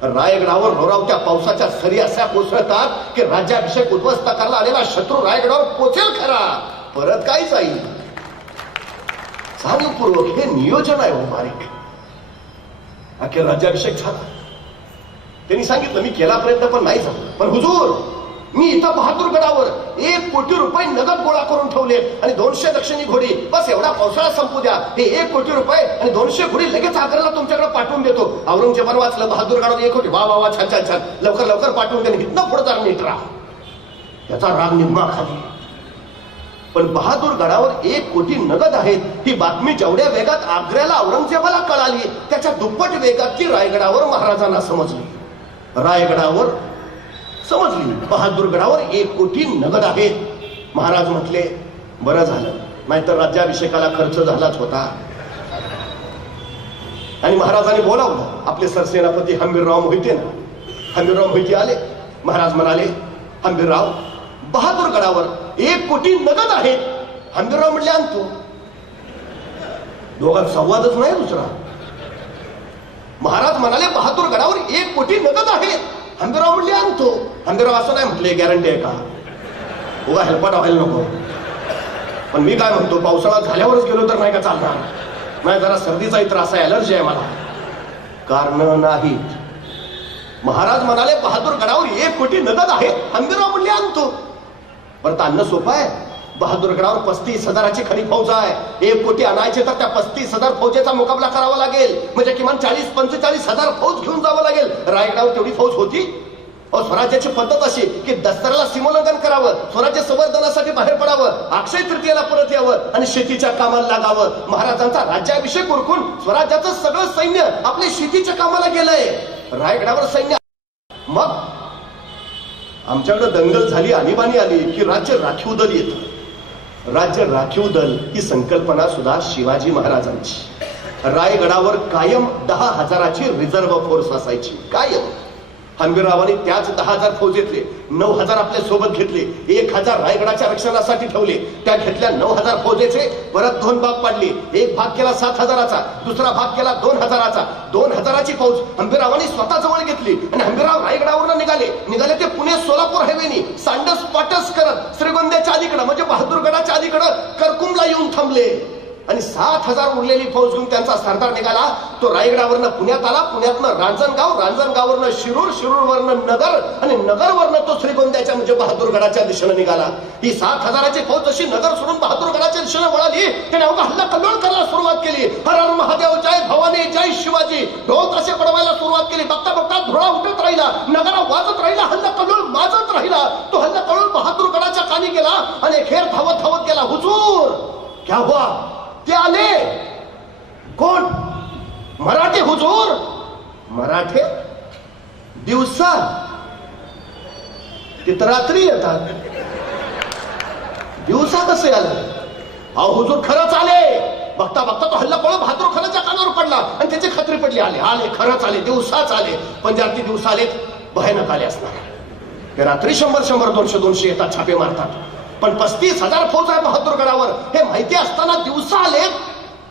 रायगडावर रोरावत्या पावसाच्या सरी अशा कोसळतात की राज्याभिषेक उद्ध्वस्त करायला आलेला शत्रू रायगडावर पोचेल खरा, परत काय जाईल. जाणीवपूर्वक हे नियोजन आहे हो बारीक. अखेर राज्याभिषेक झाला. त्यांनी सांगितलं मी केला प्रयत्न पण नाही झाला, पण हुजूर मी इथं बहादूरगडावर 1 कोटी रुपये नगद गोळा करून ठेवले आणि 200 दक्षिणी घोडी, बस एवढा पावसाळा संपू द्या, हे 1 कोटी रुपये आणि 200 घोडी लगेच आग्र्याला तुमच्याकडे पाठवून देतो. औरंगजेबानं वाचलं बहादूरगडावर 1 कोटी, वा वा वा, छान छान छान, लवकर लवकर पाठवून देणे, इथनं पुढे जरा नीट राहा. त्याचा राग निम्मा खाली. पण बहादूरगडावर 1 कोटी नगद आहेत ही बातमी जेवढ्या वेगात आग्र्याला औरंगजेबाला कळाली त्याच्या दुप्पट वेगात ती रायगडावर महाराजांना समजली. रायगडावर समजली बहादूरगडावर 1 कोटी नगद आहेत. महाराज म्हटले बरं झालं, नाहीतर राज्याभिषेकाला खर्च झालाच होता. आणि महाराजांनी बोलावलं आपले सरसेनापती हंबीरराव मोहिते ना. हंबीरराव मोहिते आले. महाराज म्हणाले हंबीरराव बहादूरगडावर 1 कोटी नगद आहेत. हंबीरराव म्हणले आणतो. दोघांत संवादच नाही दुसरा. महाराज म्हणाले बहादूरगडावर 1 कोटी नगद आहेत. हंबीरराव म्हणले आणतो. हंबीरराव असं नाही म्हटले गॅरंटी आहे का, उगा हेलपाट व्हायला नको. पण मी काय म्हणतो पावसाळा झाल्यावरच गेलो तर नाही का चालणार. नाही जरा सर्दीचाही त्रास आहे, अलर्जी आहे मला. कारण नाहीत. महाराज म्हणाले बहादूरगडावर 1 कोटी नगद आहे. हंबीरराव म्हणले आणतो. परत आणणं सोपं आहे. बहादूरगडावर 35,000ची खरी फौज आहे. 1 कोटी आणायचे तर त्या 35,000 फौजेचा मुकाबला करावा लागेल. म्हणजे किमान 40-45,000 फौज घेऊन जावं लागेल. रायगडावर तेवढी फौज होती. स्वराज्याची पद्धत अशी की दसऱ्याला सीमोल्लंघन करावं, स्वराज्य संवर्धनासाठी बाहेर पडावं, अक्षय तृतीयेला परत यावं आणि शेतीच्या कामाला लागावं. महाराजांचा राज्याभिषेक उरकून स्वराज्याचं सगळं सैन्य आपल्या शेतीच्या कामाला गेलंय. रायगडावर सैन्य. मग आमच्याकडे दंगल झाली, आणीबाणी आली की राज्य राखीव दल येतं. राज्य राखीव दल ही संकल्पना सुद्धा शिवाजी महाराजांची. रायगडावर कायम 10,000ची रिझर्व्ह फोर्स असायची कायम. हंबीररावांनी त्याच 10,000 फौजेतले 9,000 आपल्या सोबत घेतले. 1,000 रायगडाच्या रक्षणासाठी ठेवले. त्या घेतल्या 9,000 फौजेचे परत 2 भाग पाडले. एक भाग केला 7,000चा, दुसरा भाग केला 2,000चा. 2,000ची फौज हंबीररावांनी स्वतः जवळ घेतली आणि हंबीरराव रायगडावरून निघाले ते पुणे सोलापूर हायवेनी सांडस पाटस करत श्रीगोंद्याच्या अलीकडं म्हणजे बहादूरगडाच्या अलीकडं करकुमला येऊन थांबले. आणि 7,000 उरलेली फौज घेऊन त्यांचा सरदार निघाला. तो रायगडावरनं पुण्यात आला, पुण्यातनं रांजणगाव, रांजणगाववरनं शिरूर, शिरूरवरनं नगर आणि नगरवरनं तो श्रीगोंद्याच्या म्हणजे बहादूरगडाच्या दिशेने निघाला. ही 7,000ची फौज जशी नगर सोडून बहादूरगडाच्या दिशेने वळाली त्याने अवघा हल्ला कल्लोळ करायला सुरुवात केली. हर हर महादेव, जय भवानी, जय शिवाजी ढोल ताशे पडवायला सुरुवात केली. बघता बघता धुळा उठत राहिला, नगरा वाजत राहिला, हल्ला कल्लोळ माजत राहिला. तो हल्ला कल्लोळ बहादूरगडाच्या कानी गेला आणि खेर धावत धावत गेला. हुजूर क्या हुआ? ते आले. कोण? मराठे हुजूर. मराठे दिवसा, तिथं रात्री येतात. दिवसा कसे आले? अहो हुजूर खरंच आले. बघता बघता तो हल्ला पळून बहादूरखानाच्या कानावर पडला आणि त्याची खात्री पडली. आले खरंच आले, दिवसाच आले. पण जर ती दिवसा आलेत भयानक आले असणार. ते रात्री 100-200 येतात, छापे मारतात. पण 35,000 फौज आहे बहादूरगडावर हे माहिती असताना दिवसा आले.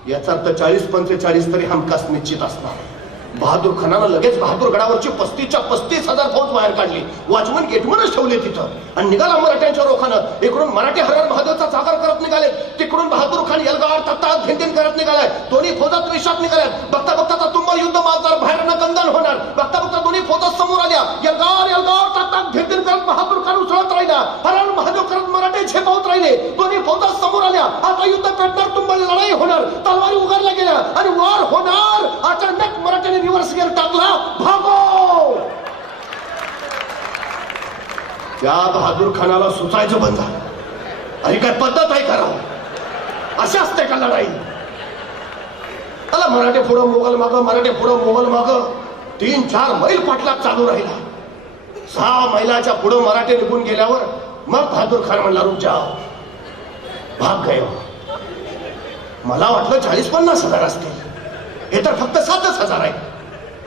याचा अर्थ 40-45 तरी हमखास निश्चित असणार. बहादूर खानानं लगेच बहादूरगडावरची 35,000 फौज बाहेर काढली. वॉचमन गेटमनच ठेवले तिथं आणि निघाला मराठ्यांच्या रोखानं. इकडून मराठी हर हर महादेवचा जागर करत निघाले, तिकडून बहादूर खान यलगार तत्ता धिंदिन करत निघालाय. दोन्ही फौजा त्रिशात निघाल्यात. बघता बघता तुंबळ युद्ध माजणार, बाहेरनं गंदन होणार. बघता बघता दोन्ही फौजा समोर आल्या. यलगार तत्ता धिंदिन करत बहादूर खान उसळत राहिला. हर हर महादेव करत मराठे झेपावत राहिले. दोन्ही फौजा समोर आल्या. आता युद्ध पेटणार, तुंबळ लढाई होणार, तलवारी उगारल्या गेल्या आणि वार होणार. अचानक मराठ्यांनी रिव्हर्स गिअर टाकला, भागो. त्या बहादूर खानाला सुचायचं बंद झालं. अरे काय पद्धत आहे करावं? अशी असते का लढाई? त्याला मराठे पुढं मोगल मागं, मराठे पुढं मोगल मागं 3-4 मैल पाठलाग चालू राहिला. 6 मैलाच्या पुढं मराठे निघून गेल्यावर मग बहादूर खान म्हणला रुक जाओ, भाग गए. मला वाटलं 40-50 हजार असतील, हे तर फक्त 7,000 आहे.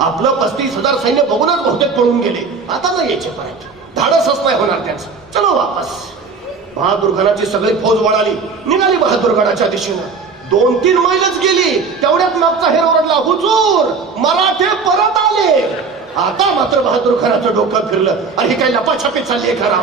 आपलं 35,000 सैन्य बघूनच बहुतेक पळून गेले. आता नाही यायचे परत, धाडसच नाही होणार त्यांचं. चलो वापस. बहादूर खानाची सगळी फौज वळाली, निघाली बहादूरगडाच्या दिशेनं. 2-3 मैलच गेली तेवढ्यात मागचा हेर ओरडला, हुजूर मराठे परत आले. आता मात्र बहादूर खानाचं डोकं फिरलं. आणि ही काही लपाछापी चालली आहे खरा.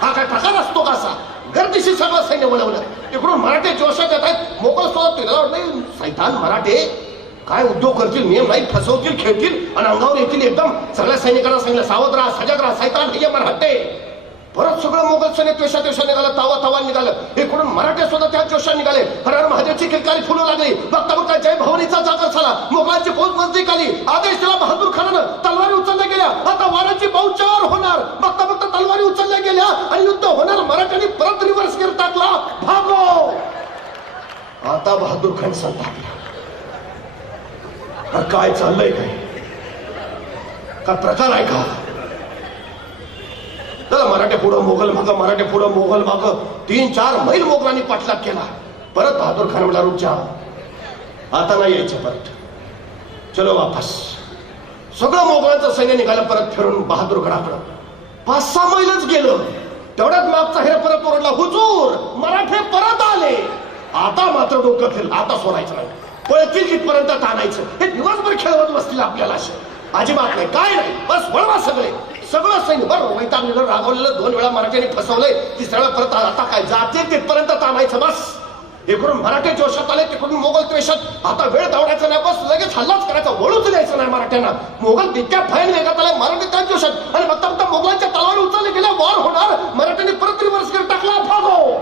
हा काय प्रकार असतो कसा? गर्दीशी सगळं सैन्य बोलवलं. तिकडून मराठे जोशात येत आहेत. मोकळ सोबत नाही. सैतान मराठे काय उद्योग करतील, नियम नाही, फसवतील, खेळतील आणि अंगावर येतील एकदम. सगळ्या सैनिकांना सांगितलं सावध राहा, सजग राहा, सैतान हे मराठे. परत सगळं मोगल सैन्य त्वेषा निघालं, तावा निघालं. इकडून मराठे सुद्धा त्या जोशा निघाले. हरण महादेवची किलकारी फुलू लागली. बघता बघता जय भवानीचा जागर झाला. मोगलांची फौज नजदीक आली. आदेश दिला बहादूर खानानं. तलवारी उचलल्या गेल्या. आता वाराची पावचार होणार. बघता बघता तलवारी उचलल्या गेल्या आणि युद्ध होणार. मराठ्यांनी परत रिव्हर्स गिअर टाकला. भागो. आता बहादूर खान संतापला. काय चाललंय काय प्रकार आहे का? चला मराठे पुढं मोगल मागं, मराठे पुढं मोगल मागं. 3-4 मैल मोगलांनी पाठलाग केला. परत बहादूर खान म्हणला रुक जा, आता नाही यायचं परत, चलो वापस. सगळं मोगलांचं सैन्य निघालं परत फिरून बहादूरगडाकडं. 5-6 मैलच गेलं. तेवढ्यात मागचा हे परत ओरडला, हुजूर मराठे परत आले. आता मात्र डोकं फिरलं. आता सोडायचं नाही, पळतील तिथपर्यंत ताणायचं. हे दिवसभर खेळवत बसतील आपल्याला. अजिबात नाही, काय नाही, बस वळवा सगळं सैन्य. बरं वैतागलेलं, रागवलेलं, 2 वेळा मराठ्यांनी फसवलंय, 3ऱ्या वेळा परत आता काय जाते तिथपर्यंत ताणायचं बस. इकडून मराठे जोशात आले, तिकडून मोगल त्वेषात. आता वेळ दौडायचा नाही, बस लगेच हल्लाच करायचा, वळूच द्यायचं नाही मराठ्यांना. मोगल तितक्या भयान वेगात आले, मराठी त्या जोशात. आणि बघता बघता मोगलांच्या तलवारी उचलले गेल्या, वार होणार. मराठ्यांनी परत रिव्हर्स गिअर टाकला, भागो.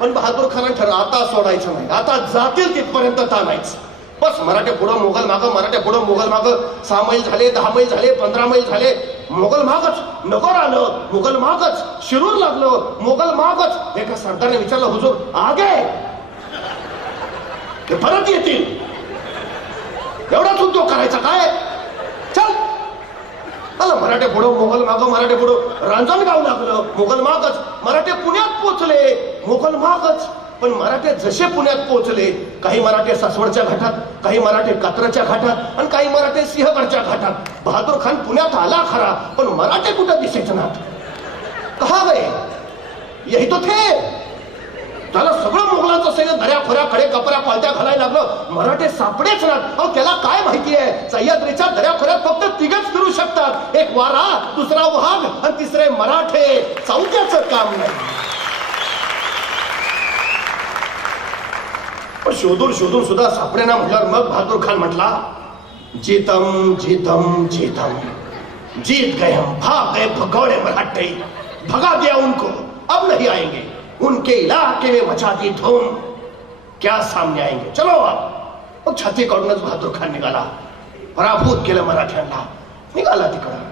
पण बहादूर खान ठरलं आता सोडायचं नाही, आता जातील तिथपर्यंत ताणायचं बस. मराठे पुढं मोगल मागं, मराठे पुढं मोगल मागं. 6 मैल झाले, 10 मैल झाले, 15 मैल झाले. मोगल मागच. नगर आलं, मोगल मागच. शिरूर लागलं, मोगल मागच. एका सरदारने विचारलं, हुजूर आगे, ते परत येतील, एवढाच उद्योग करायचा काय? चल. मराठे पुढं मोगल मागं, मराठे पुढं. रांजणगाव लागलं, मोगल मागच. मराठे पुण्यात पोहोचले, मोगल मागच. पण मराठे जसे पुण्यात पोहोचले, काही मराठे सासवडच्या घाटात, काही मराठे कात्रच्या घाटात आणि काही मराठे सिंहगडच्या घाटात. बहादूर खान पुण्यात आला खरा, पण मराठे कुठं दिसायचं ना. कहा गए? यही तो थे. त्याला सगळं मोगलांचं सैन्य दऱ्या खोऱ्या कडे कपऱ्या पालत्या घालायला लागलं. मराठे सापडेच ना. अहो त्याला काय माहिती आहे, सह्याद्रीच्या दऱ्या खोऱ्यात फक्त 3च फिरू शकतात, एक वारा, दुसरा वाघ आणि तिसरे मराठे. 4थ्याचं काम नाही. शोधून सुद्धा सापडेना म्हटल्यावर मग बहादूर खान म्हटला, जीतम जीतम जीतम, जीत गए हम, भाग गए भगौड़े मराठे, भगा दिया उनको, अब नहीं आएंगे, उनके इलाके में मचा दी धूम, क्या सामने आएंगे, चलो आप. छाती काढूनच बहादूर खान निघाला. पराभूत केलं मराठ्यांना, निघाला तिकडं.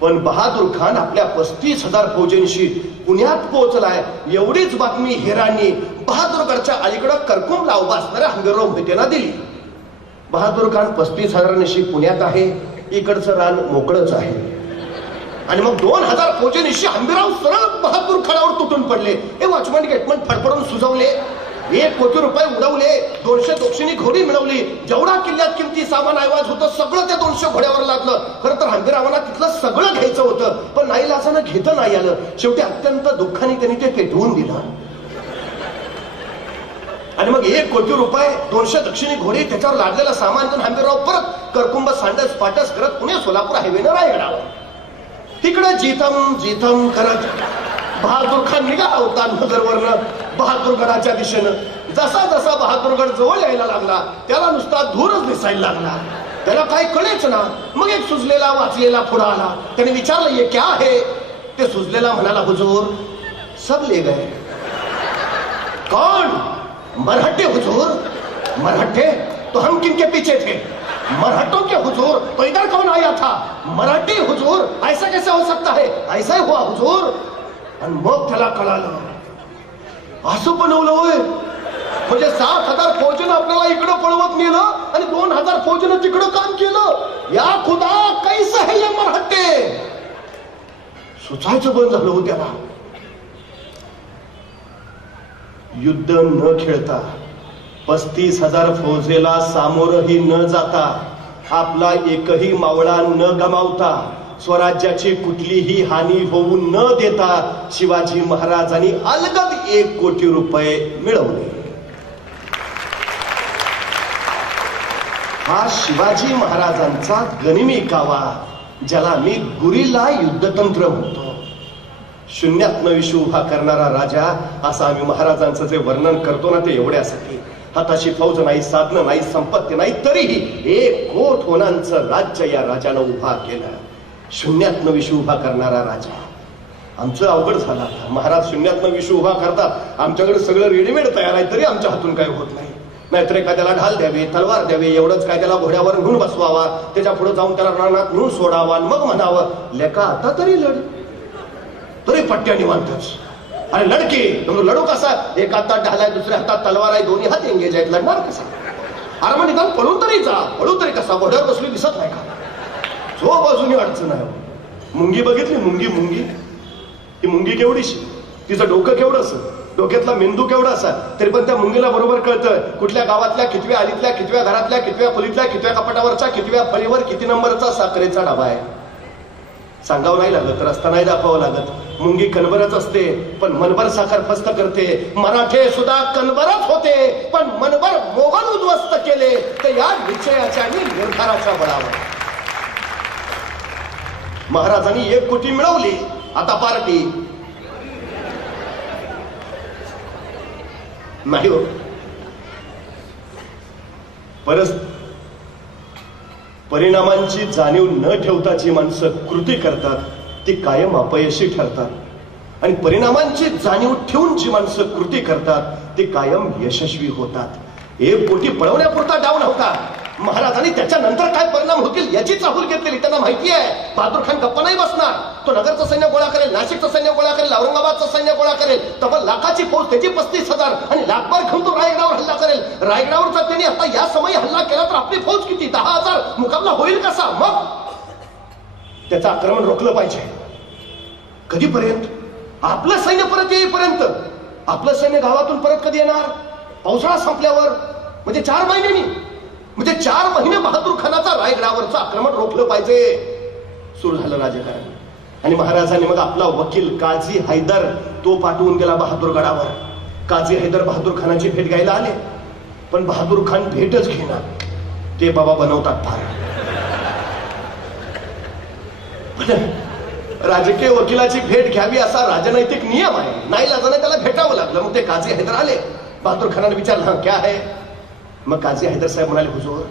पण बहादूर खान आपल्या 35,000 फौजांशी पुण्यात पोहोचलाय. एवढीच बातमी हेरांनी बहादूरगडच्या अलीकडं करकुंबला उभा असणाऱ्या हंबीरराव मोहितेंना दिली. बहादूर खान 35,000 पुण्यात आहे, इकडचं रान मोकळंच आहे. आणि मग 2,000 फौजांशी हंबीरराव सरळ बहादूर खानावर तुटून पडले. हे वॉचमन गेटमन फडफडून सुजवले. 1 कोटी रुपये उडवले, 200 दोक्षिणी घोडी मिळवली. जेवढा किल्ल्यात किमती सामान ऐवज होतं सगळं त्या 200 घोड्यावर लागलं. खरं तर हंबीररावांना तिथलं सगळं घ्यायचं होतं, पण नाईलाजानं घेता नाही आलं. शेवटी अत्यंत दुःखाने त्यांनी ते पेटवून दिलं. आणि मग 1 कोटी रुपये, 200 दक्षिणी घोडी, त्याच्यावर लागलेलं सामान घेऊन हंबीरराव परत करकुंब सांडस पाटस करत पुणे सोलापूर हायवेनं रायगडावर. तिकडे जीतम जीतम करत बहादूर खान निघाला होता नगरवरनं बहादूरगडाच्या दिशेनं. जसा जसा बहादूरगड जवळ यायला लागला, त्याला नुसता धूरच दिसायला लागला. त्याला काही कळेच ना. मग एक सुजलेला वाचलेला पुढे आला. त्याने विचारलं, ये क्या है? ते सुजलेला म्हणाला, हुजूर सब ले गए. कौन? मराठे हुजूर. मराठे? तो हम किनके पीछे थे? मराठों के हुजूर. तो इधर कौन आया था? मराठी हुजूर. ऐसा कैसे हो सकता है? ऐसा ही हुआ हुजूर. आणि मग त्याला कळालं, असं बनवलं होय. म्हणजे 7,000 फौजेनं आपल्याला इकडं पळवत नेलं आणि 2,000 फौजेनं तिकडं काम केलं. या खुदा कैसे है ये मराठे. सुचायचं बंद झालं हो त्याला. युद्ध न खेळता, 35,000 फौजेला सामोरही न जाता, आपला एकही मावळा न गमावता, स्वराज्याची कुठलीही हानी होऊ न देता शिवाजी महाराजांनी अलगद 1 कोटी रुपये मिळवले. हा शिवाजी महाराजांचा गनिमी कावा, ज्याला मी गुरिल्ला युद्धतंत्र म्हणतो, शून्यातनं विश्व उभा करणारा राजा, असं आम्ही महाराजांचं जे वर्णन करतो ना, ते एवढ्यासाठी. हाताशी फौज नाही, साधनं नाही, संपत्ती नाही, तरीही 1 कोट होनांचं राज्य या राजानं उभा केलं. शून्यातनं विश्व उभा करणारा राजा. आमचं अवघड झालं. महाराज शून्यातनं विश्व उभा करतात, आमच्याकडे सगळं रेडीमेड तयार आहे, तरी आमच्या हातून काही होत नाही. नाहीतर एखाद्याला ढाल द्यावे, तलवार द्यावे, एवढंच काय त्याला घोड्यावर घेऊन बसवावा, त्याच्या पुढे जाऊन त्याला रानात घेऊन सोडावा, मग म्हणावं लेका आता तरी लढ, तरी पट्ट्या निवांतच. अरे लडके लढू कसा, एक हातात ढाल आहे, दुसऱ्या हातात तलवार आहे, दोन्ही हात एंगेज आहेत, लढणार कसा? अरे मग निदान पळून तरी जा. पळू तरी कसा, घोड्यावर बसली दिसत नाही का? जो बाजूनी अडचण आहे. मुंगी बघितली, मुंगी मुंगी ती मुंगी केवढीशी, तिचं डोकं केवढं असं, डोक्यातला मेंदू केवढा असा, तरी पण त्या मुंगीला बरोबर कळतं कुठल्या गावातल्या कितव्या आलीतल्या, कितव्या घरातल्या, कितव्या खोलीतल्या, कितव्या कपाटावरच्या, कितव्या फळीवर किती नंबरचा साखरेचा डबा आहे. सांगावं नाही लागत, रस्ता नाही दाखवावं लागत. मुंगी कणबरच असते, पण मनभर साखर फस्त करते. मराठे सुद्धा कणबरच होते, पण मनभर मोगल उद्ध्वस्त केले, तर या निश्चयाच्या आणि निर्धाराच्या बळावर महाराजांनी 1 कोटी मिळवली. आता पार्टी नाही हो. परिणामांची जाणीव न ठेवता जी माणसं कृती करतात ती कायम अपयशी ठरतात, आणि परिणामांची जाणीव ठेवून जी माणसं कृती करतात ती कायम यशस्वी होतात. 1 कोटी पळवण्यापुरता डाव नव्हता. महाराजांनी त्याच्यानंतर काय परिणाम होतील याची चाहूल घेतलेली. त्यांना माहिती आहे बहादूर खान गप्पा नाही बसणार. तो नगरचं सैन्य गोळा करेल, नाशिकचं सैन्य गोळा करेल, औरंगाबादचं सैन्य गोळा करेल, तब्बल लाखाची फौज, त्याची 35,000, आणि लाखभर घेऊन तो रायगडावर हल्ला करेल. रायगडावर जर त्यांनी आता या समयी हल्ला केला तर आपली फौज किती, 10,000, मुकाबला होईल कसा? मग त्याचं आक्रमण रोखलं पाहिजे. कधीपर्यंत? आपलं सैन्य परत येईपर्यंत. आपलं सैन्य गावातून परत कधी येणार? पावसाळा संपल्यावर, म्हणजे 4 महिन्यांनी. म्हणजे 4 महिने बहादूर खानाचा रायगडावरचं आक्रमण रोखलं पाहिजे. सुरू झालं राजकारण. आणि महाराजांनी मग आपला वकील काझी हैदर तो पाठवून गेला बहादूरगडावर. काझी हैदर बहादूर खानाची भेट घ्यायला आले, पण बहादूर खान भेटच घेणार. ते बाबा बनवतात फार. राजकीय वकिलाची भेट घ्यावी असा राजनैतिक नियम आहे. नाही लाजाने त्याला भेटावं लागलं. मग ते काझी हैदर आले. बहादूर खानाने विचारलं, हा क्या है? मग काझी हैदर साहेब म्हणाले, हुजूर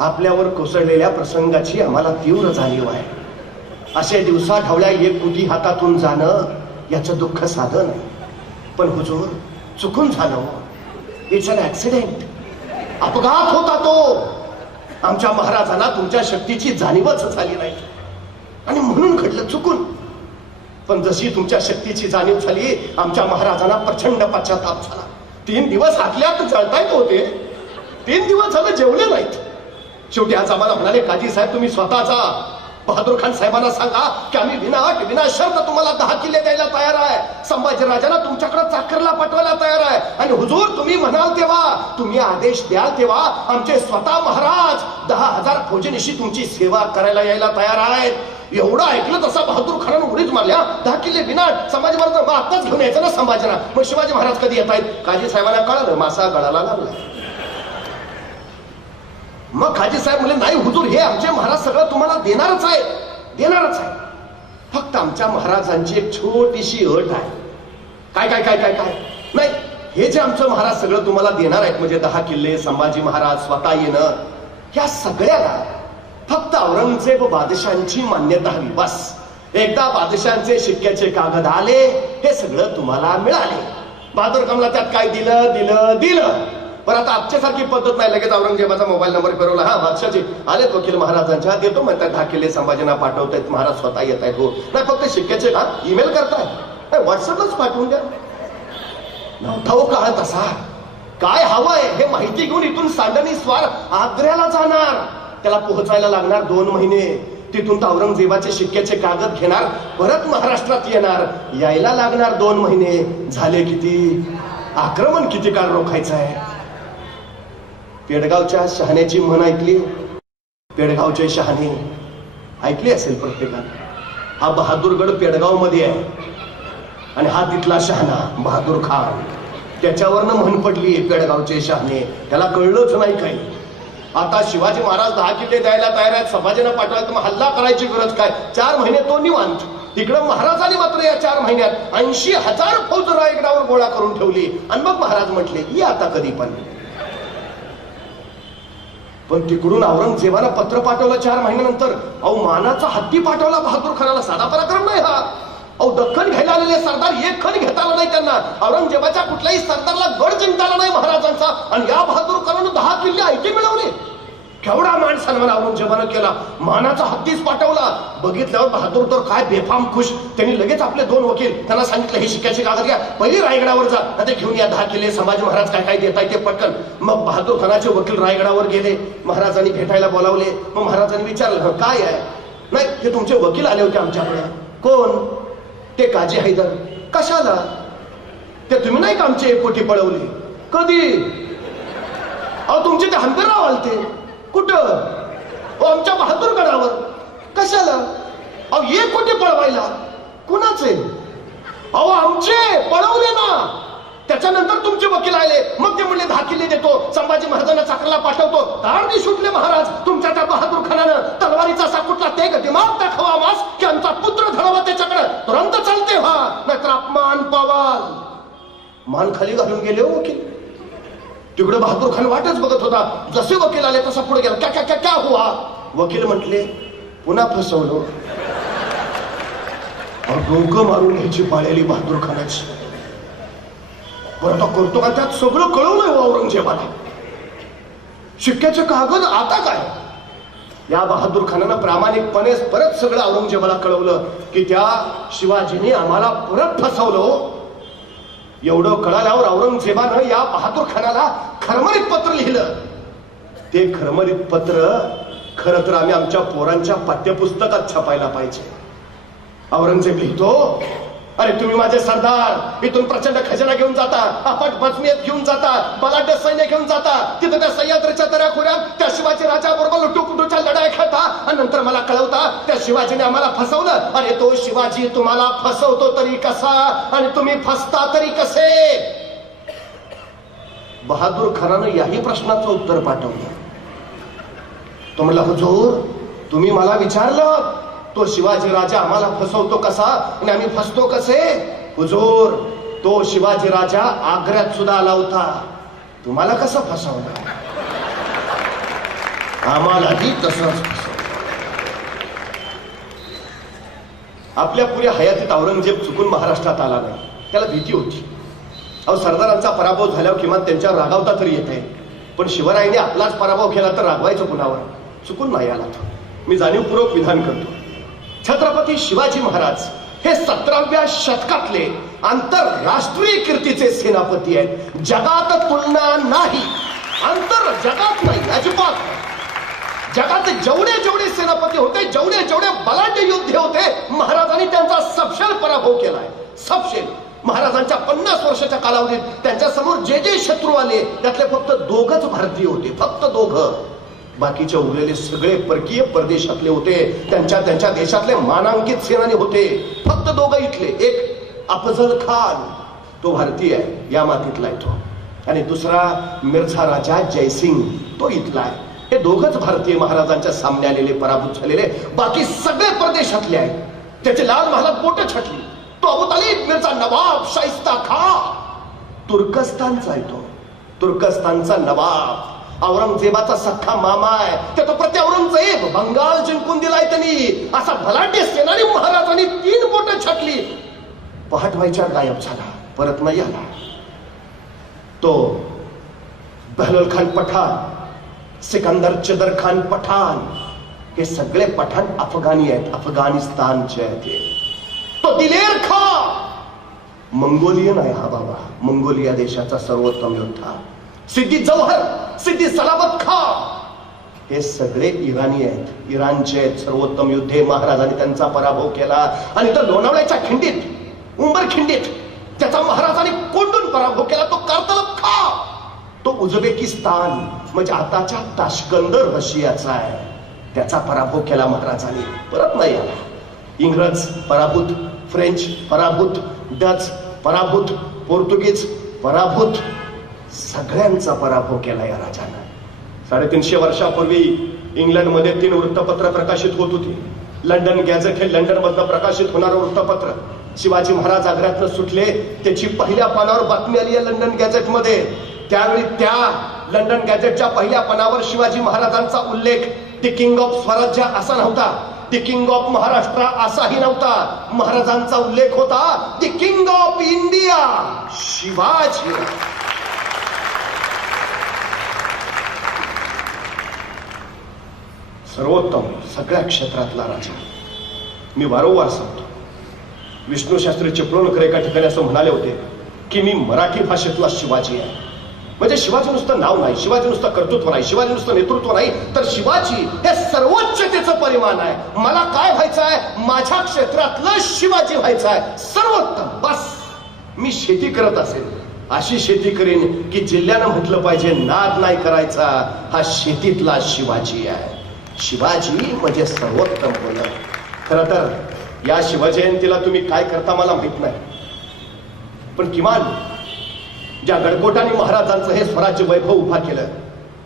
आपल्यावर कोसळलेल्या प्रसंगाची आम्हाला तीव्र जाणीव आहे. अशा दिवसा ढवळ्या 1 कोटी हातातून जाणं याचं दुःख साधं नाही, पण हुजूर चुकून झालं. It's an accident. अपघात होता तो. आमच्या महाराजांना तुमच्या शक्तीची जाणीवच झाली नाही, आणि म्हणून घडलं चुकून. पण जशी तुमच्या शक्तीची जाणीव झाली, आमच्या महाराजांना प्रचंड पश्चाताप झाला. 3 दिवस हातल्यात जळतायत होते. 3 दिवस झालं जेवले नाहीत. शेवटी आज आम्हाला म्हणाले, काजी साहेब तुम्ही स्वतः जा, बहादूर खान साहेबांना सांगा की आम्ही विना शर्त तुम्हाला 10 किल्ले द्यायला तयार आहे. संभाजी राजांना तुमच्याकडे चाकरला पाठवायला तयार आहे. आणि हुजूर तुम्ही म्हणाल तेव्हा, तुम्ही आदेश द्याल तेव्हा आमचे स्वतः महाराज 10,000 फौजेनिशी तुमची सेवा करायला यायला तयार आहेत. एवढं ऐकलं तसा बहादूर खानानं उडीच मारल्या. 10 किल्ले विनाट. संभाजी महाराज मग आत्ताच घेऊन यायचं ना संभाजीला. मग शिवाजी महाराज कधी येत आहेत? काजी साहेबांना कळलं, मासा गळाला लागला. मग काजी साहेब म्हणले, नाही हुजूर हे आमचे महाराज सगळं तुम्हाला देणारच आहे, देणारच आहे. फक्त आमच्या महाराजांची एक छोटीशी अट आहे. काय काय काय काय काय नाही, हे जे आमचं महाराज सगळं तुम्हाला देणार आहेत, म्हणजे 10 किल्ले, संभाजी महाराज स्वतः येणं, या सगळ्याला फक्त औरंगजेब बादशाहांची मान्यता हवी. बस एकदा बादशाहांचे शिक्क्याचे कागद आले, हे सगळं तुम्हाला मिळाले. बहादूर कमला त्यात काय दिलं दिलं दिलं. पण आता आजच्यासारखी पद्धत नाही. लगेच औरंगजेबाचा मोबाईल नंबर फिरवला, हा बादशाहजी आलेत वकील महाराजांच्या, देतो म्हणतात 10 किल्ले, संभाजींना पाठवतायत, महाराज स्वतः येत आहेत. हो नाही, फक्त शिक्क्याचे का ईमेल करताय, व्हॉट्सअपलाच पाठवून द्या. नव्हता हो काळ तसा. काय हवंय हे माहिती घेऊन इथून सांडणी स्वार आग्र्याला जाणार. त्याला पोहोचायला लागणार 2 महिने. तिथून तर औरंगजेबाचे शिक्क्याचे कागद घेणार, परत महाराष्ट्रात येणार, यायला लागणार 2 महिने. झाले किती? आक्रमण किती काळ रोखायचं आहे? पेडगावच्या शहाण्याची म्हण ऐकली? पेडगावचे शहाणे ऐकली असेल प्रत्येकाने. हा बहादूरगड पेडगाव मध्ये आहे, आणि हा तिथला शहाणा बहादूर खान. त्याच्यावरनं म्हण पडली पेडगावचे शहाणे. त्याला कळलंच नाही काही. आता शिवाजी महाराज 10 किल्ले द्यायला तयार आहेत, संभाजीनं पाठवायला, तर मग हल्ला करायची गरज काय? 4 महिने तो निवांत. तिकडं महाराजांनी मात्र या 4 महिन्यात 80,000 फौज रायगडावर गोळा करून ठेवली. आणि मग महाराज म्हटले ये आता कधी पण तिकडून औरंगजेबाला पत्र पाठवलं 4 महिन्यानंतर. अहो मानाचा हत्ती पाठवला बहादूर खानाला. साधा पराक्रम नाही हा. अहो दख्खन घ्यायला आलेले सरदार एक खण घेता आला नाही त्यांना. औरंगजेबाच्या कुठल्याही सरदारला गड जिंकता आला नाही महाराजांचा. आणि या बहादूर खानानं 10 किल्ले ऐके मिळवले. केवढा मान सन्मान औरंगजेबानं केला. मानाचा हत्तीच पाठवला. बघितल्यावर बहादूर तर काय बेफाम खुश. त्यांनी लगेच आपले 2 वकील त्यांना सांगितलं हे शिक्क्याची कागद घ्या, पहिली रायगडावर जा, ते घेऊन या 10 किल्ले, संभाजी महाराज काय काय देताय ते पटकन. मग बहादूर खानाचे वकील रायगडावर गेले. महाराजांनी भेटायला बोलावले. मग महाराजांनी विचारलं काय आहे? नाही ते तुमचे वकील आले होते आमच्याकडे. कोण? ते काजी हैदर. कशाला? ते तुम्ही नाही का आमचे पोटी पळवले? कधी? अहो तुमचे ते हंबीरराव आलते. कुठं? आमच्या बहादूरगडावर. कशाला? अहो एक कोटी पळवायला. कुणाचे? अहो आमचे पळवले ना. त्याच्यानंतर तुमचे वकील आले. मग ते म्हणले 10 किल्ले देतो, संभाजी महाराजांना चाकरला पाठवतो. तारणी सुटले महाराज. तुमच्या त्या बहादूर खानानं तलवारीचा साकुटला ते दिमाग दाखवा मास की आमचा पुत्र धडावा त्याच्याकडे तुरंत चालते व्हा, नाहीतर अपमान पावाल. मान खाली घालून गेले वकील. तिकडे बहादूर खान वाटच बघत होता. जसे वकील आले तसा पुढे गेला. क्या क्या क्या हुआ? वकील म्हटले पुन्हा फसवलो. डोकं मारून घ्यायची पाळलेली बहादूर खानाची. बरं आता करतो का? त्यात सगळं कळवलंय औरंगजेबाला. शिक्क्याचे कागद आता काय? या बहादूर खानानं प्रामाणिकपणे परत सगळं औरंगजेबाला कळवलं की त्या शिवाजीने आम्हाला परत फसवलं. एवढं कळाल्यावर औरंगजेबानं या बहादूर खानाला खरमरीत पत्र लिहिलं. ते खरमरीत पत्र खरं तर आम्ही आमच्या पोरांच्या पाठ्यपुस्तकात छापायला पाहिजे. औरंगजेब लिहितो, अरे तुम्ही माझे सरदार इथून प्रचंड खजाना घेऊन जाता, अफाट बचमियत घेऊन जाता, बलाढ्य सैन्य घेऊन जाता, तिथं त्या सह्याद्रीच्या दऱ्याखोऱ्यात त्या शिवाजी राजाबरोबर लुटूपुटूच्या लढाई खेळता आणि नंतर मला कळवता त्या शिवाजीने आम्हाला फसवलं. अरे तो शिवाजी तुम्हाला फसवतो तरी कसा आणि तुम्ही फसता तरी कसे? बहादूर खानानं याही प्रश्नाचं उत्तर पाठवलं. तो म्हणला हुजूर तुम्ही मला विचारलं तो शिवाजी राजा आम्हाला फसवतो कसा आणि आम्ही फसतो कसे? हुजूर तो शिवाजी राजा आग्र्यात सुद्धा आला होता, तुम्हाला कसं फसवलं? आम्हालाही तसंच फसवलं. आपल्या पुऱ्या हयातीत औरंगजेब चुकून महाराष्ट्रात आला नाही. त्याला भीती होती. अहो सरदारांचा पराभव झाल्यावर किमान त्यांच्यावर रागावता तरी येत आहे. पण शिवरायांनी आपलाच पराभव केला तर रागवायचं कुणावर? चुकून नाही आला तो. मी जाणीवपूर्वक विधान करतो. छत्रपती शिवाजी महाराज हे 17व्या शतकातले आंतरराष्ट्रीय कीर्तीचे सेनापती आहेत. जगात तुलना नाही. आंतर जगात नाही अजिबात. जगात जेवढे जेवढे सेनापती होते, जेवढे जेवढे बलाढ्य योद्धे होते, महाराजांनी त्यांचा सपशेल पराभव केलाय. सपशेल. महाराजांच्या 50 वर्षाच्या कालावधीत त्यांच्या समोर जे जे शत्रू आले त्यातले फक्त 2च भारतीय होते. फक्त 2. बाकीचे उरलेले सगळे परकीय परदेशातले होते. त्यांच्या त्यांच्या देशातले मानांकित सेनानी होते. फक्त 2 इथले. एक अफजल खान, तो भारतीय आहे, या मातीतला आहे तो. आणि दुसरा मिर्झा राजा जयसिंग, तो इथला आहे. हे 2च भारतीय महाराजांच्या सामने आलेले, पराभूत झालेले. बाकी सगळे परदेशातले आहेत. त्याचे लाल महालात बोट छाटली. तो अबू तालिब, मिर्झा नवाब, शाइस्ता खान, तुर्कस्तानचा आहे तो. तुर्कस्तानचा नवाब औरंगजेबाचा सख्खा मामा आहे. त्या तो प्रति औरंगजेब बंगाल जिंकून दिलाय त्यांनी. असा भलाढ्य सेनानी महाराजांनी 3 बोटं छाटली. पहाट व्हायच्या गायब झाला, परत नाही आला. तो बहलोल खान पठाण, सिकंदर चदर खान पठाण, हे सगळे पठाण अफगाणी आहेत, अफगाणिस्तानचे आहेत. तो दिलेर खान मंगोलियन आहे हा बाबा. मंगोलिया देशाचा सर्वोत्तम योद्धा. सिद्दी जौहर, सिद्दी सलामत खान, हे सगळे इराणी आहेत, इराणचे आहेत, सर्वोत्तम योद्धे. महाराजांनी त्यांचा पराभव केला. आणि तर लोणावळ्याच्या खिंडीत, उंबर खिंडीत त्याचा महाराजांनी कोंडून पराभव केला. तो कारतलब खान, तो उझबेकिस्तान म्हणजे आताच्या ताश्कंद रशियाचा आहे, त्याचा पराभव केला महाराजांनी. परत नाही आला. इंग्रज पराभूत, फ्रेंच पराभूत, डच पराभूत, पोर्तुगीज पराभूत, सगळ्यांचा पराभव केला या राजानं. 350 वर्षापूर्वी इंग्लंडमध्ये 3 वृत्तपत्र प्रकाशित होत होती. लंडन गॅझेट हे लंडन मधनं प्रकाशित होणारं वृत्तपत्र. शिवाजी महाराज आग्र्यातनं सुटले, त्याची पहिल्या पानावर बातमी आली आहे लंडन गॅझेटमध्ये. त्यावेळी त्या लंडन गॅझेटच्या पहिल्या पानावर शिवाजी महाराजांचा उल्लेख द किंग ऑफ स्वराज्य असा नव्हता, द किंग ऑफ महाराष्ट्र असाही नव्हता. महाराजांचा उल्लेख होता the king of India, Shivaji. सर्वोत्तम, सगळ्या क्षेत्रातला राजा. मी वारंवार सांगतो, विष्णू शास्त्री चिपळूणकर एका ठिकाणी असं म्हणाले होते की मी मराठी भाषेतला शिवाजी आहे. म्हणजे शिवाजी नुसतं नाव नाही, शिवाजी नुसतं कर्तृत्व नाही, शिवाजी नुसतं नेतृत्व नाही, तर शिवाजी हे सर्वोच्चतेचं परिमाण आहे. मला काय व्हायचं आहे? माझ्या क्षेत्रातलं शिवाजी व्हायचं आहे, सर्वोत्तम. बस मी शेती करत असेल, अशी शेती करेन की जिल्ह्यानं म्हटलं पाहिजे नाद नाही करायचा, हा शेतीतला शिवाजी आहे. शिवाजी म्हणजे सर्वोत्तम होणं. खरं तर या शिवजयंतीला तुम्ही काय करता मला माहित नाही, पण किमान ज्या गडकोटाने महाराजांचं हे स्वराज्य वैभव उभा केलं,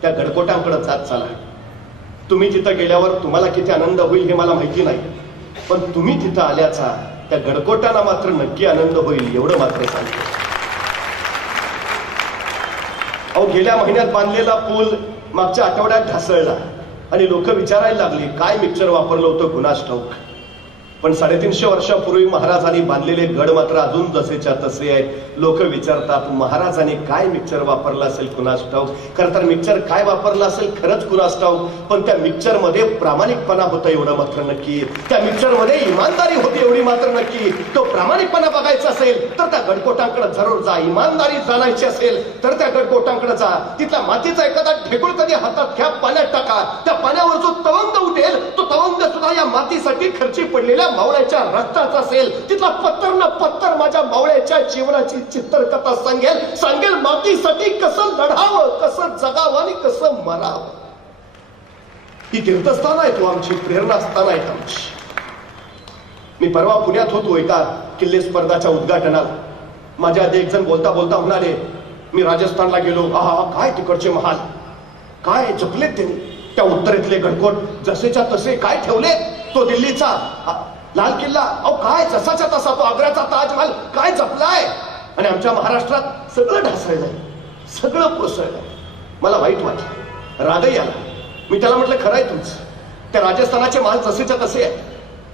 त्या गडकोटांकडे जात चला. तुम्ही तिथं गेल्यावर तुम्हाला किती आनंद होईल हे मला माहिती नाही, पण तुम्ही तिथं आल्याचा त्या गडकोटांना मात्र नक्की आनंद होईल एवढं मात्र सांगतो. अहो, गेल्या महिन्यात बांधलेला पूल मागच्या आठवड्यात ढासळला आणि लोक विचारायला लागली काय मिक्सर वापरलं होतं कुणास ठाऊक. पण 350 वर्षापूर्वी महाराजांनी बांधलेले गड मात्र अजून जसेच्या तसे आहेत. लोक विचारतात महाराजांनी काय मिक्सर वापरला असेल कुणास ठाऊक. खरं तर मिक्सर काय वापरला असेल खरंच कुणास ठाऊक, पण त्या मिक्सर मध्ये प्रामाणिकपणा होता एवढं मात्र नक्की. त्या मिक्सर मध्ये इमानदारी होती एवढी मात्र नक्की. तो प्रामाणिकपणा बघायचा असेल तर त्या गडकोटांकडे जरूर जा. इमानदारी जाणायची असेल तर त्या गडकोटांकडे जा. तिथला मातीचा एखादा ढेकूळ कधी हातात घ्या, पाण्यात टाका. त्या पाण्यावर जो तवंग उठेल तो तवंग सुद्धा या मातीसाठी खर्ची पडलेल्या मावळ्याच्या रक्ताचा असेल. तिथला पत्तर ना पत्तर माझ्या मावळ्याच्या जीवनाची चित्रकथा सांगेल मातीसाठी कसं लढावं, कसं जगावं आणि कसं मरावं. ही तीर्थस्थान आहे, तो आमची प्रेरणास्थान आहे आमची. मी परवा पुण्यात होतो एका किल्ले स्पर्धाच्या उद्घाटनाला. माझ्या आधी एक जण बोलता बोलता म्हणाले मी राजस्थानला गेलो, आहा काय तिकडचे महाल, काय जपलेत त्यांनी. त्या उत्तरेतले गडकोट जसेच्या तसे काय ठेवले. तो दिल्लीचा लाल किल्ला, अहो काय जसाच्या तसा. तो आग्र्याचा ताजमहल काय जपलाय. आणि आमच्या महाराष्ट्रात सगळं ढासळलंय, सगळं कोसळलंय. मला वाईट वाटलं, रागही आला. मी त्याला म्हटलं खरंय तुमचं, त्या राजस्थानाचे महाल जसेच्या तसे आहेत,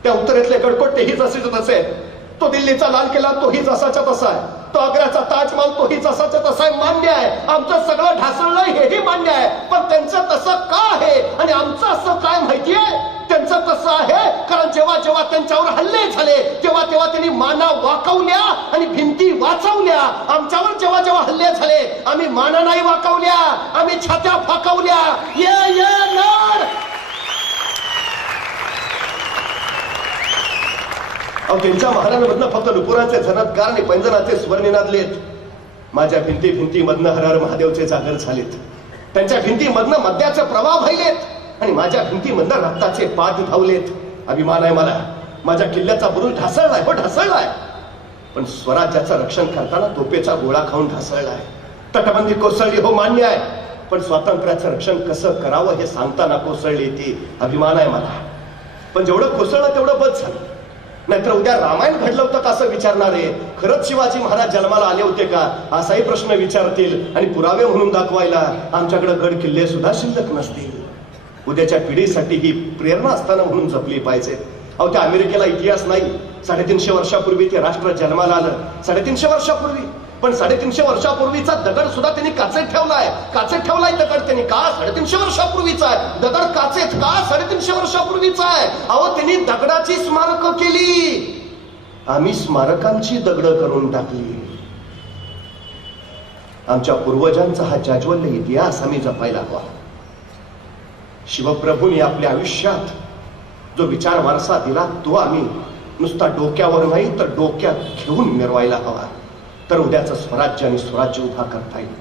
त्या उत्तरेतले गडकोट तेही जसेच्या तसे आहेत, तो दिल्लीचा लाल किल्ला तोही जसाच्या तसा आहे, तो आग्र्याचा ताजमहल तोही जसाच्या तसा आहे. मान्य आहे आमचं सगळं ढासळलंय, हेही मान्य आहे. पण त्यांचं तसं का आहे आणि आमचं असं काय माहितीये. त्यांचं तसं आहे कारण जेव्हा जेव्हा त्यांच्यावर हल्ले झाले तेव्हा तेव्हा त्यांनी माना वाकवल्या आणि भिंती वाचवल्या. आमच्यावर जेव्हा जेव्हा हल्ले झाले आम्ही माना नाही वाकवल्या, आम्ही छात्या फाकवल्या. ये लढ. त्यांच्या महाराजांमधनं फक्त नुपुराचे झनत्कार आणि पैंजनाचे स्वर निनादलेत. माझ्या भिंती मधनं हर हर महादेवचे जागर झालेत. त्यांच्या भिंतीमधनं मद्याचे प्रवाह व्हायलेत आणि माझ्या भिंतीमधनं रक्ताचे पाठ धावलेत. अभिमान आहे मला, माझ्या किल्ल्याचा बुरुज ढासळलाय, हो ढासळलाय, पण स्वराज्याचं रक्षण करताना तोपेचा गोळा खाऊन ढासळलाय. तटबंदी कोसळली, हो मान्य आहे, पण स्वातंत्र्याचं रक्षण कसं करावं हे सांगताना कोसळली ती. अभिमान आहे मला. पण जेवढं कोसळलं तेवढं बस झालं. नाहीतर उद्या रामायण घडलं होतं का असं विचारणारे, खरंच शिवाजी महाराज जन्माला आले होते का असाही प्रश्न विचारतील. आणि पुरावे म्हणून दाखवायला आमच्याकडे गड किल्ले सुद्धा शिल्लक नसतील. उद्याच्या पिढीसाठी ही प्रेरणा असताना म्हणून जपली पाहिजे. अहो त्या अमेरिकेला इतिहास नाही. 350 वर्षापूर्वी ते राष्ट्र जन्माला आलं, 350 वर्षापूर्वी. पण 350 वर्षापूर्वीचा दगड सुद्धा त्यांनी काचेत ठेवलाय दगड त्यांनी. का 350 वर्षापूर्वीचा आहे दगड काचेत, का 350 वर्षापूर्वीचा आहे. अहो त्यांनी दगडाची स्मारकं केली, आम्ही स्मारकांची दगड करून टाकली. आमच्या पूर्वजांचा हा जाज्वल्य इतिहास आम्ही जपायला हवा. शिवप्रभूंनी आपल्या आयुष्यात जो विचार वारसा दिला तो आम्ही नुसता डोक्यावर नाही तर डोक्यात घेऊन मिरवायला हवा. तर उद्याचं स्वराज्य आणि स्वराज्य उभा करता येईल.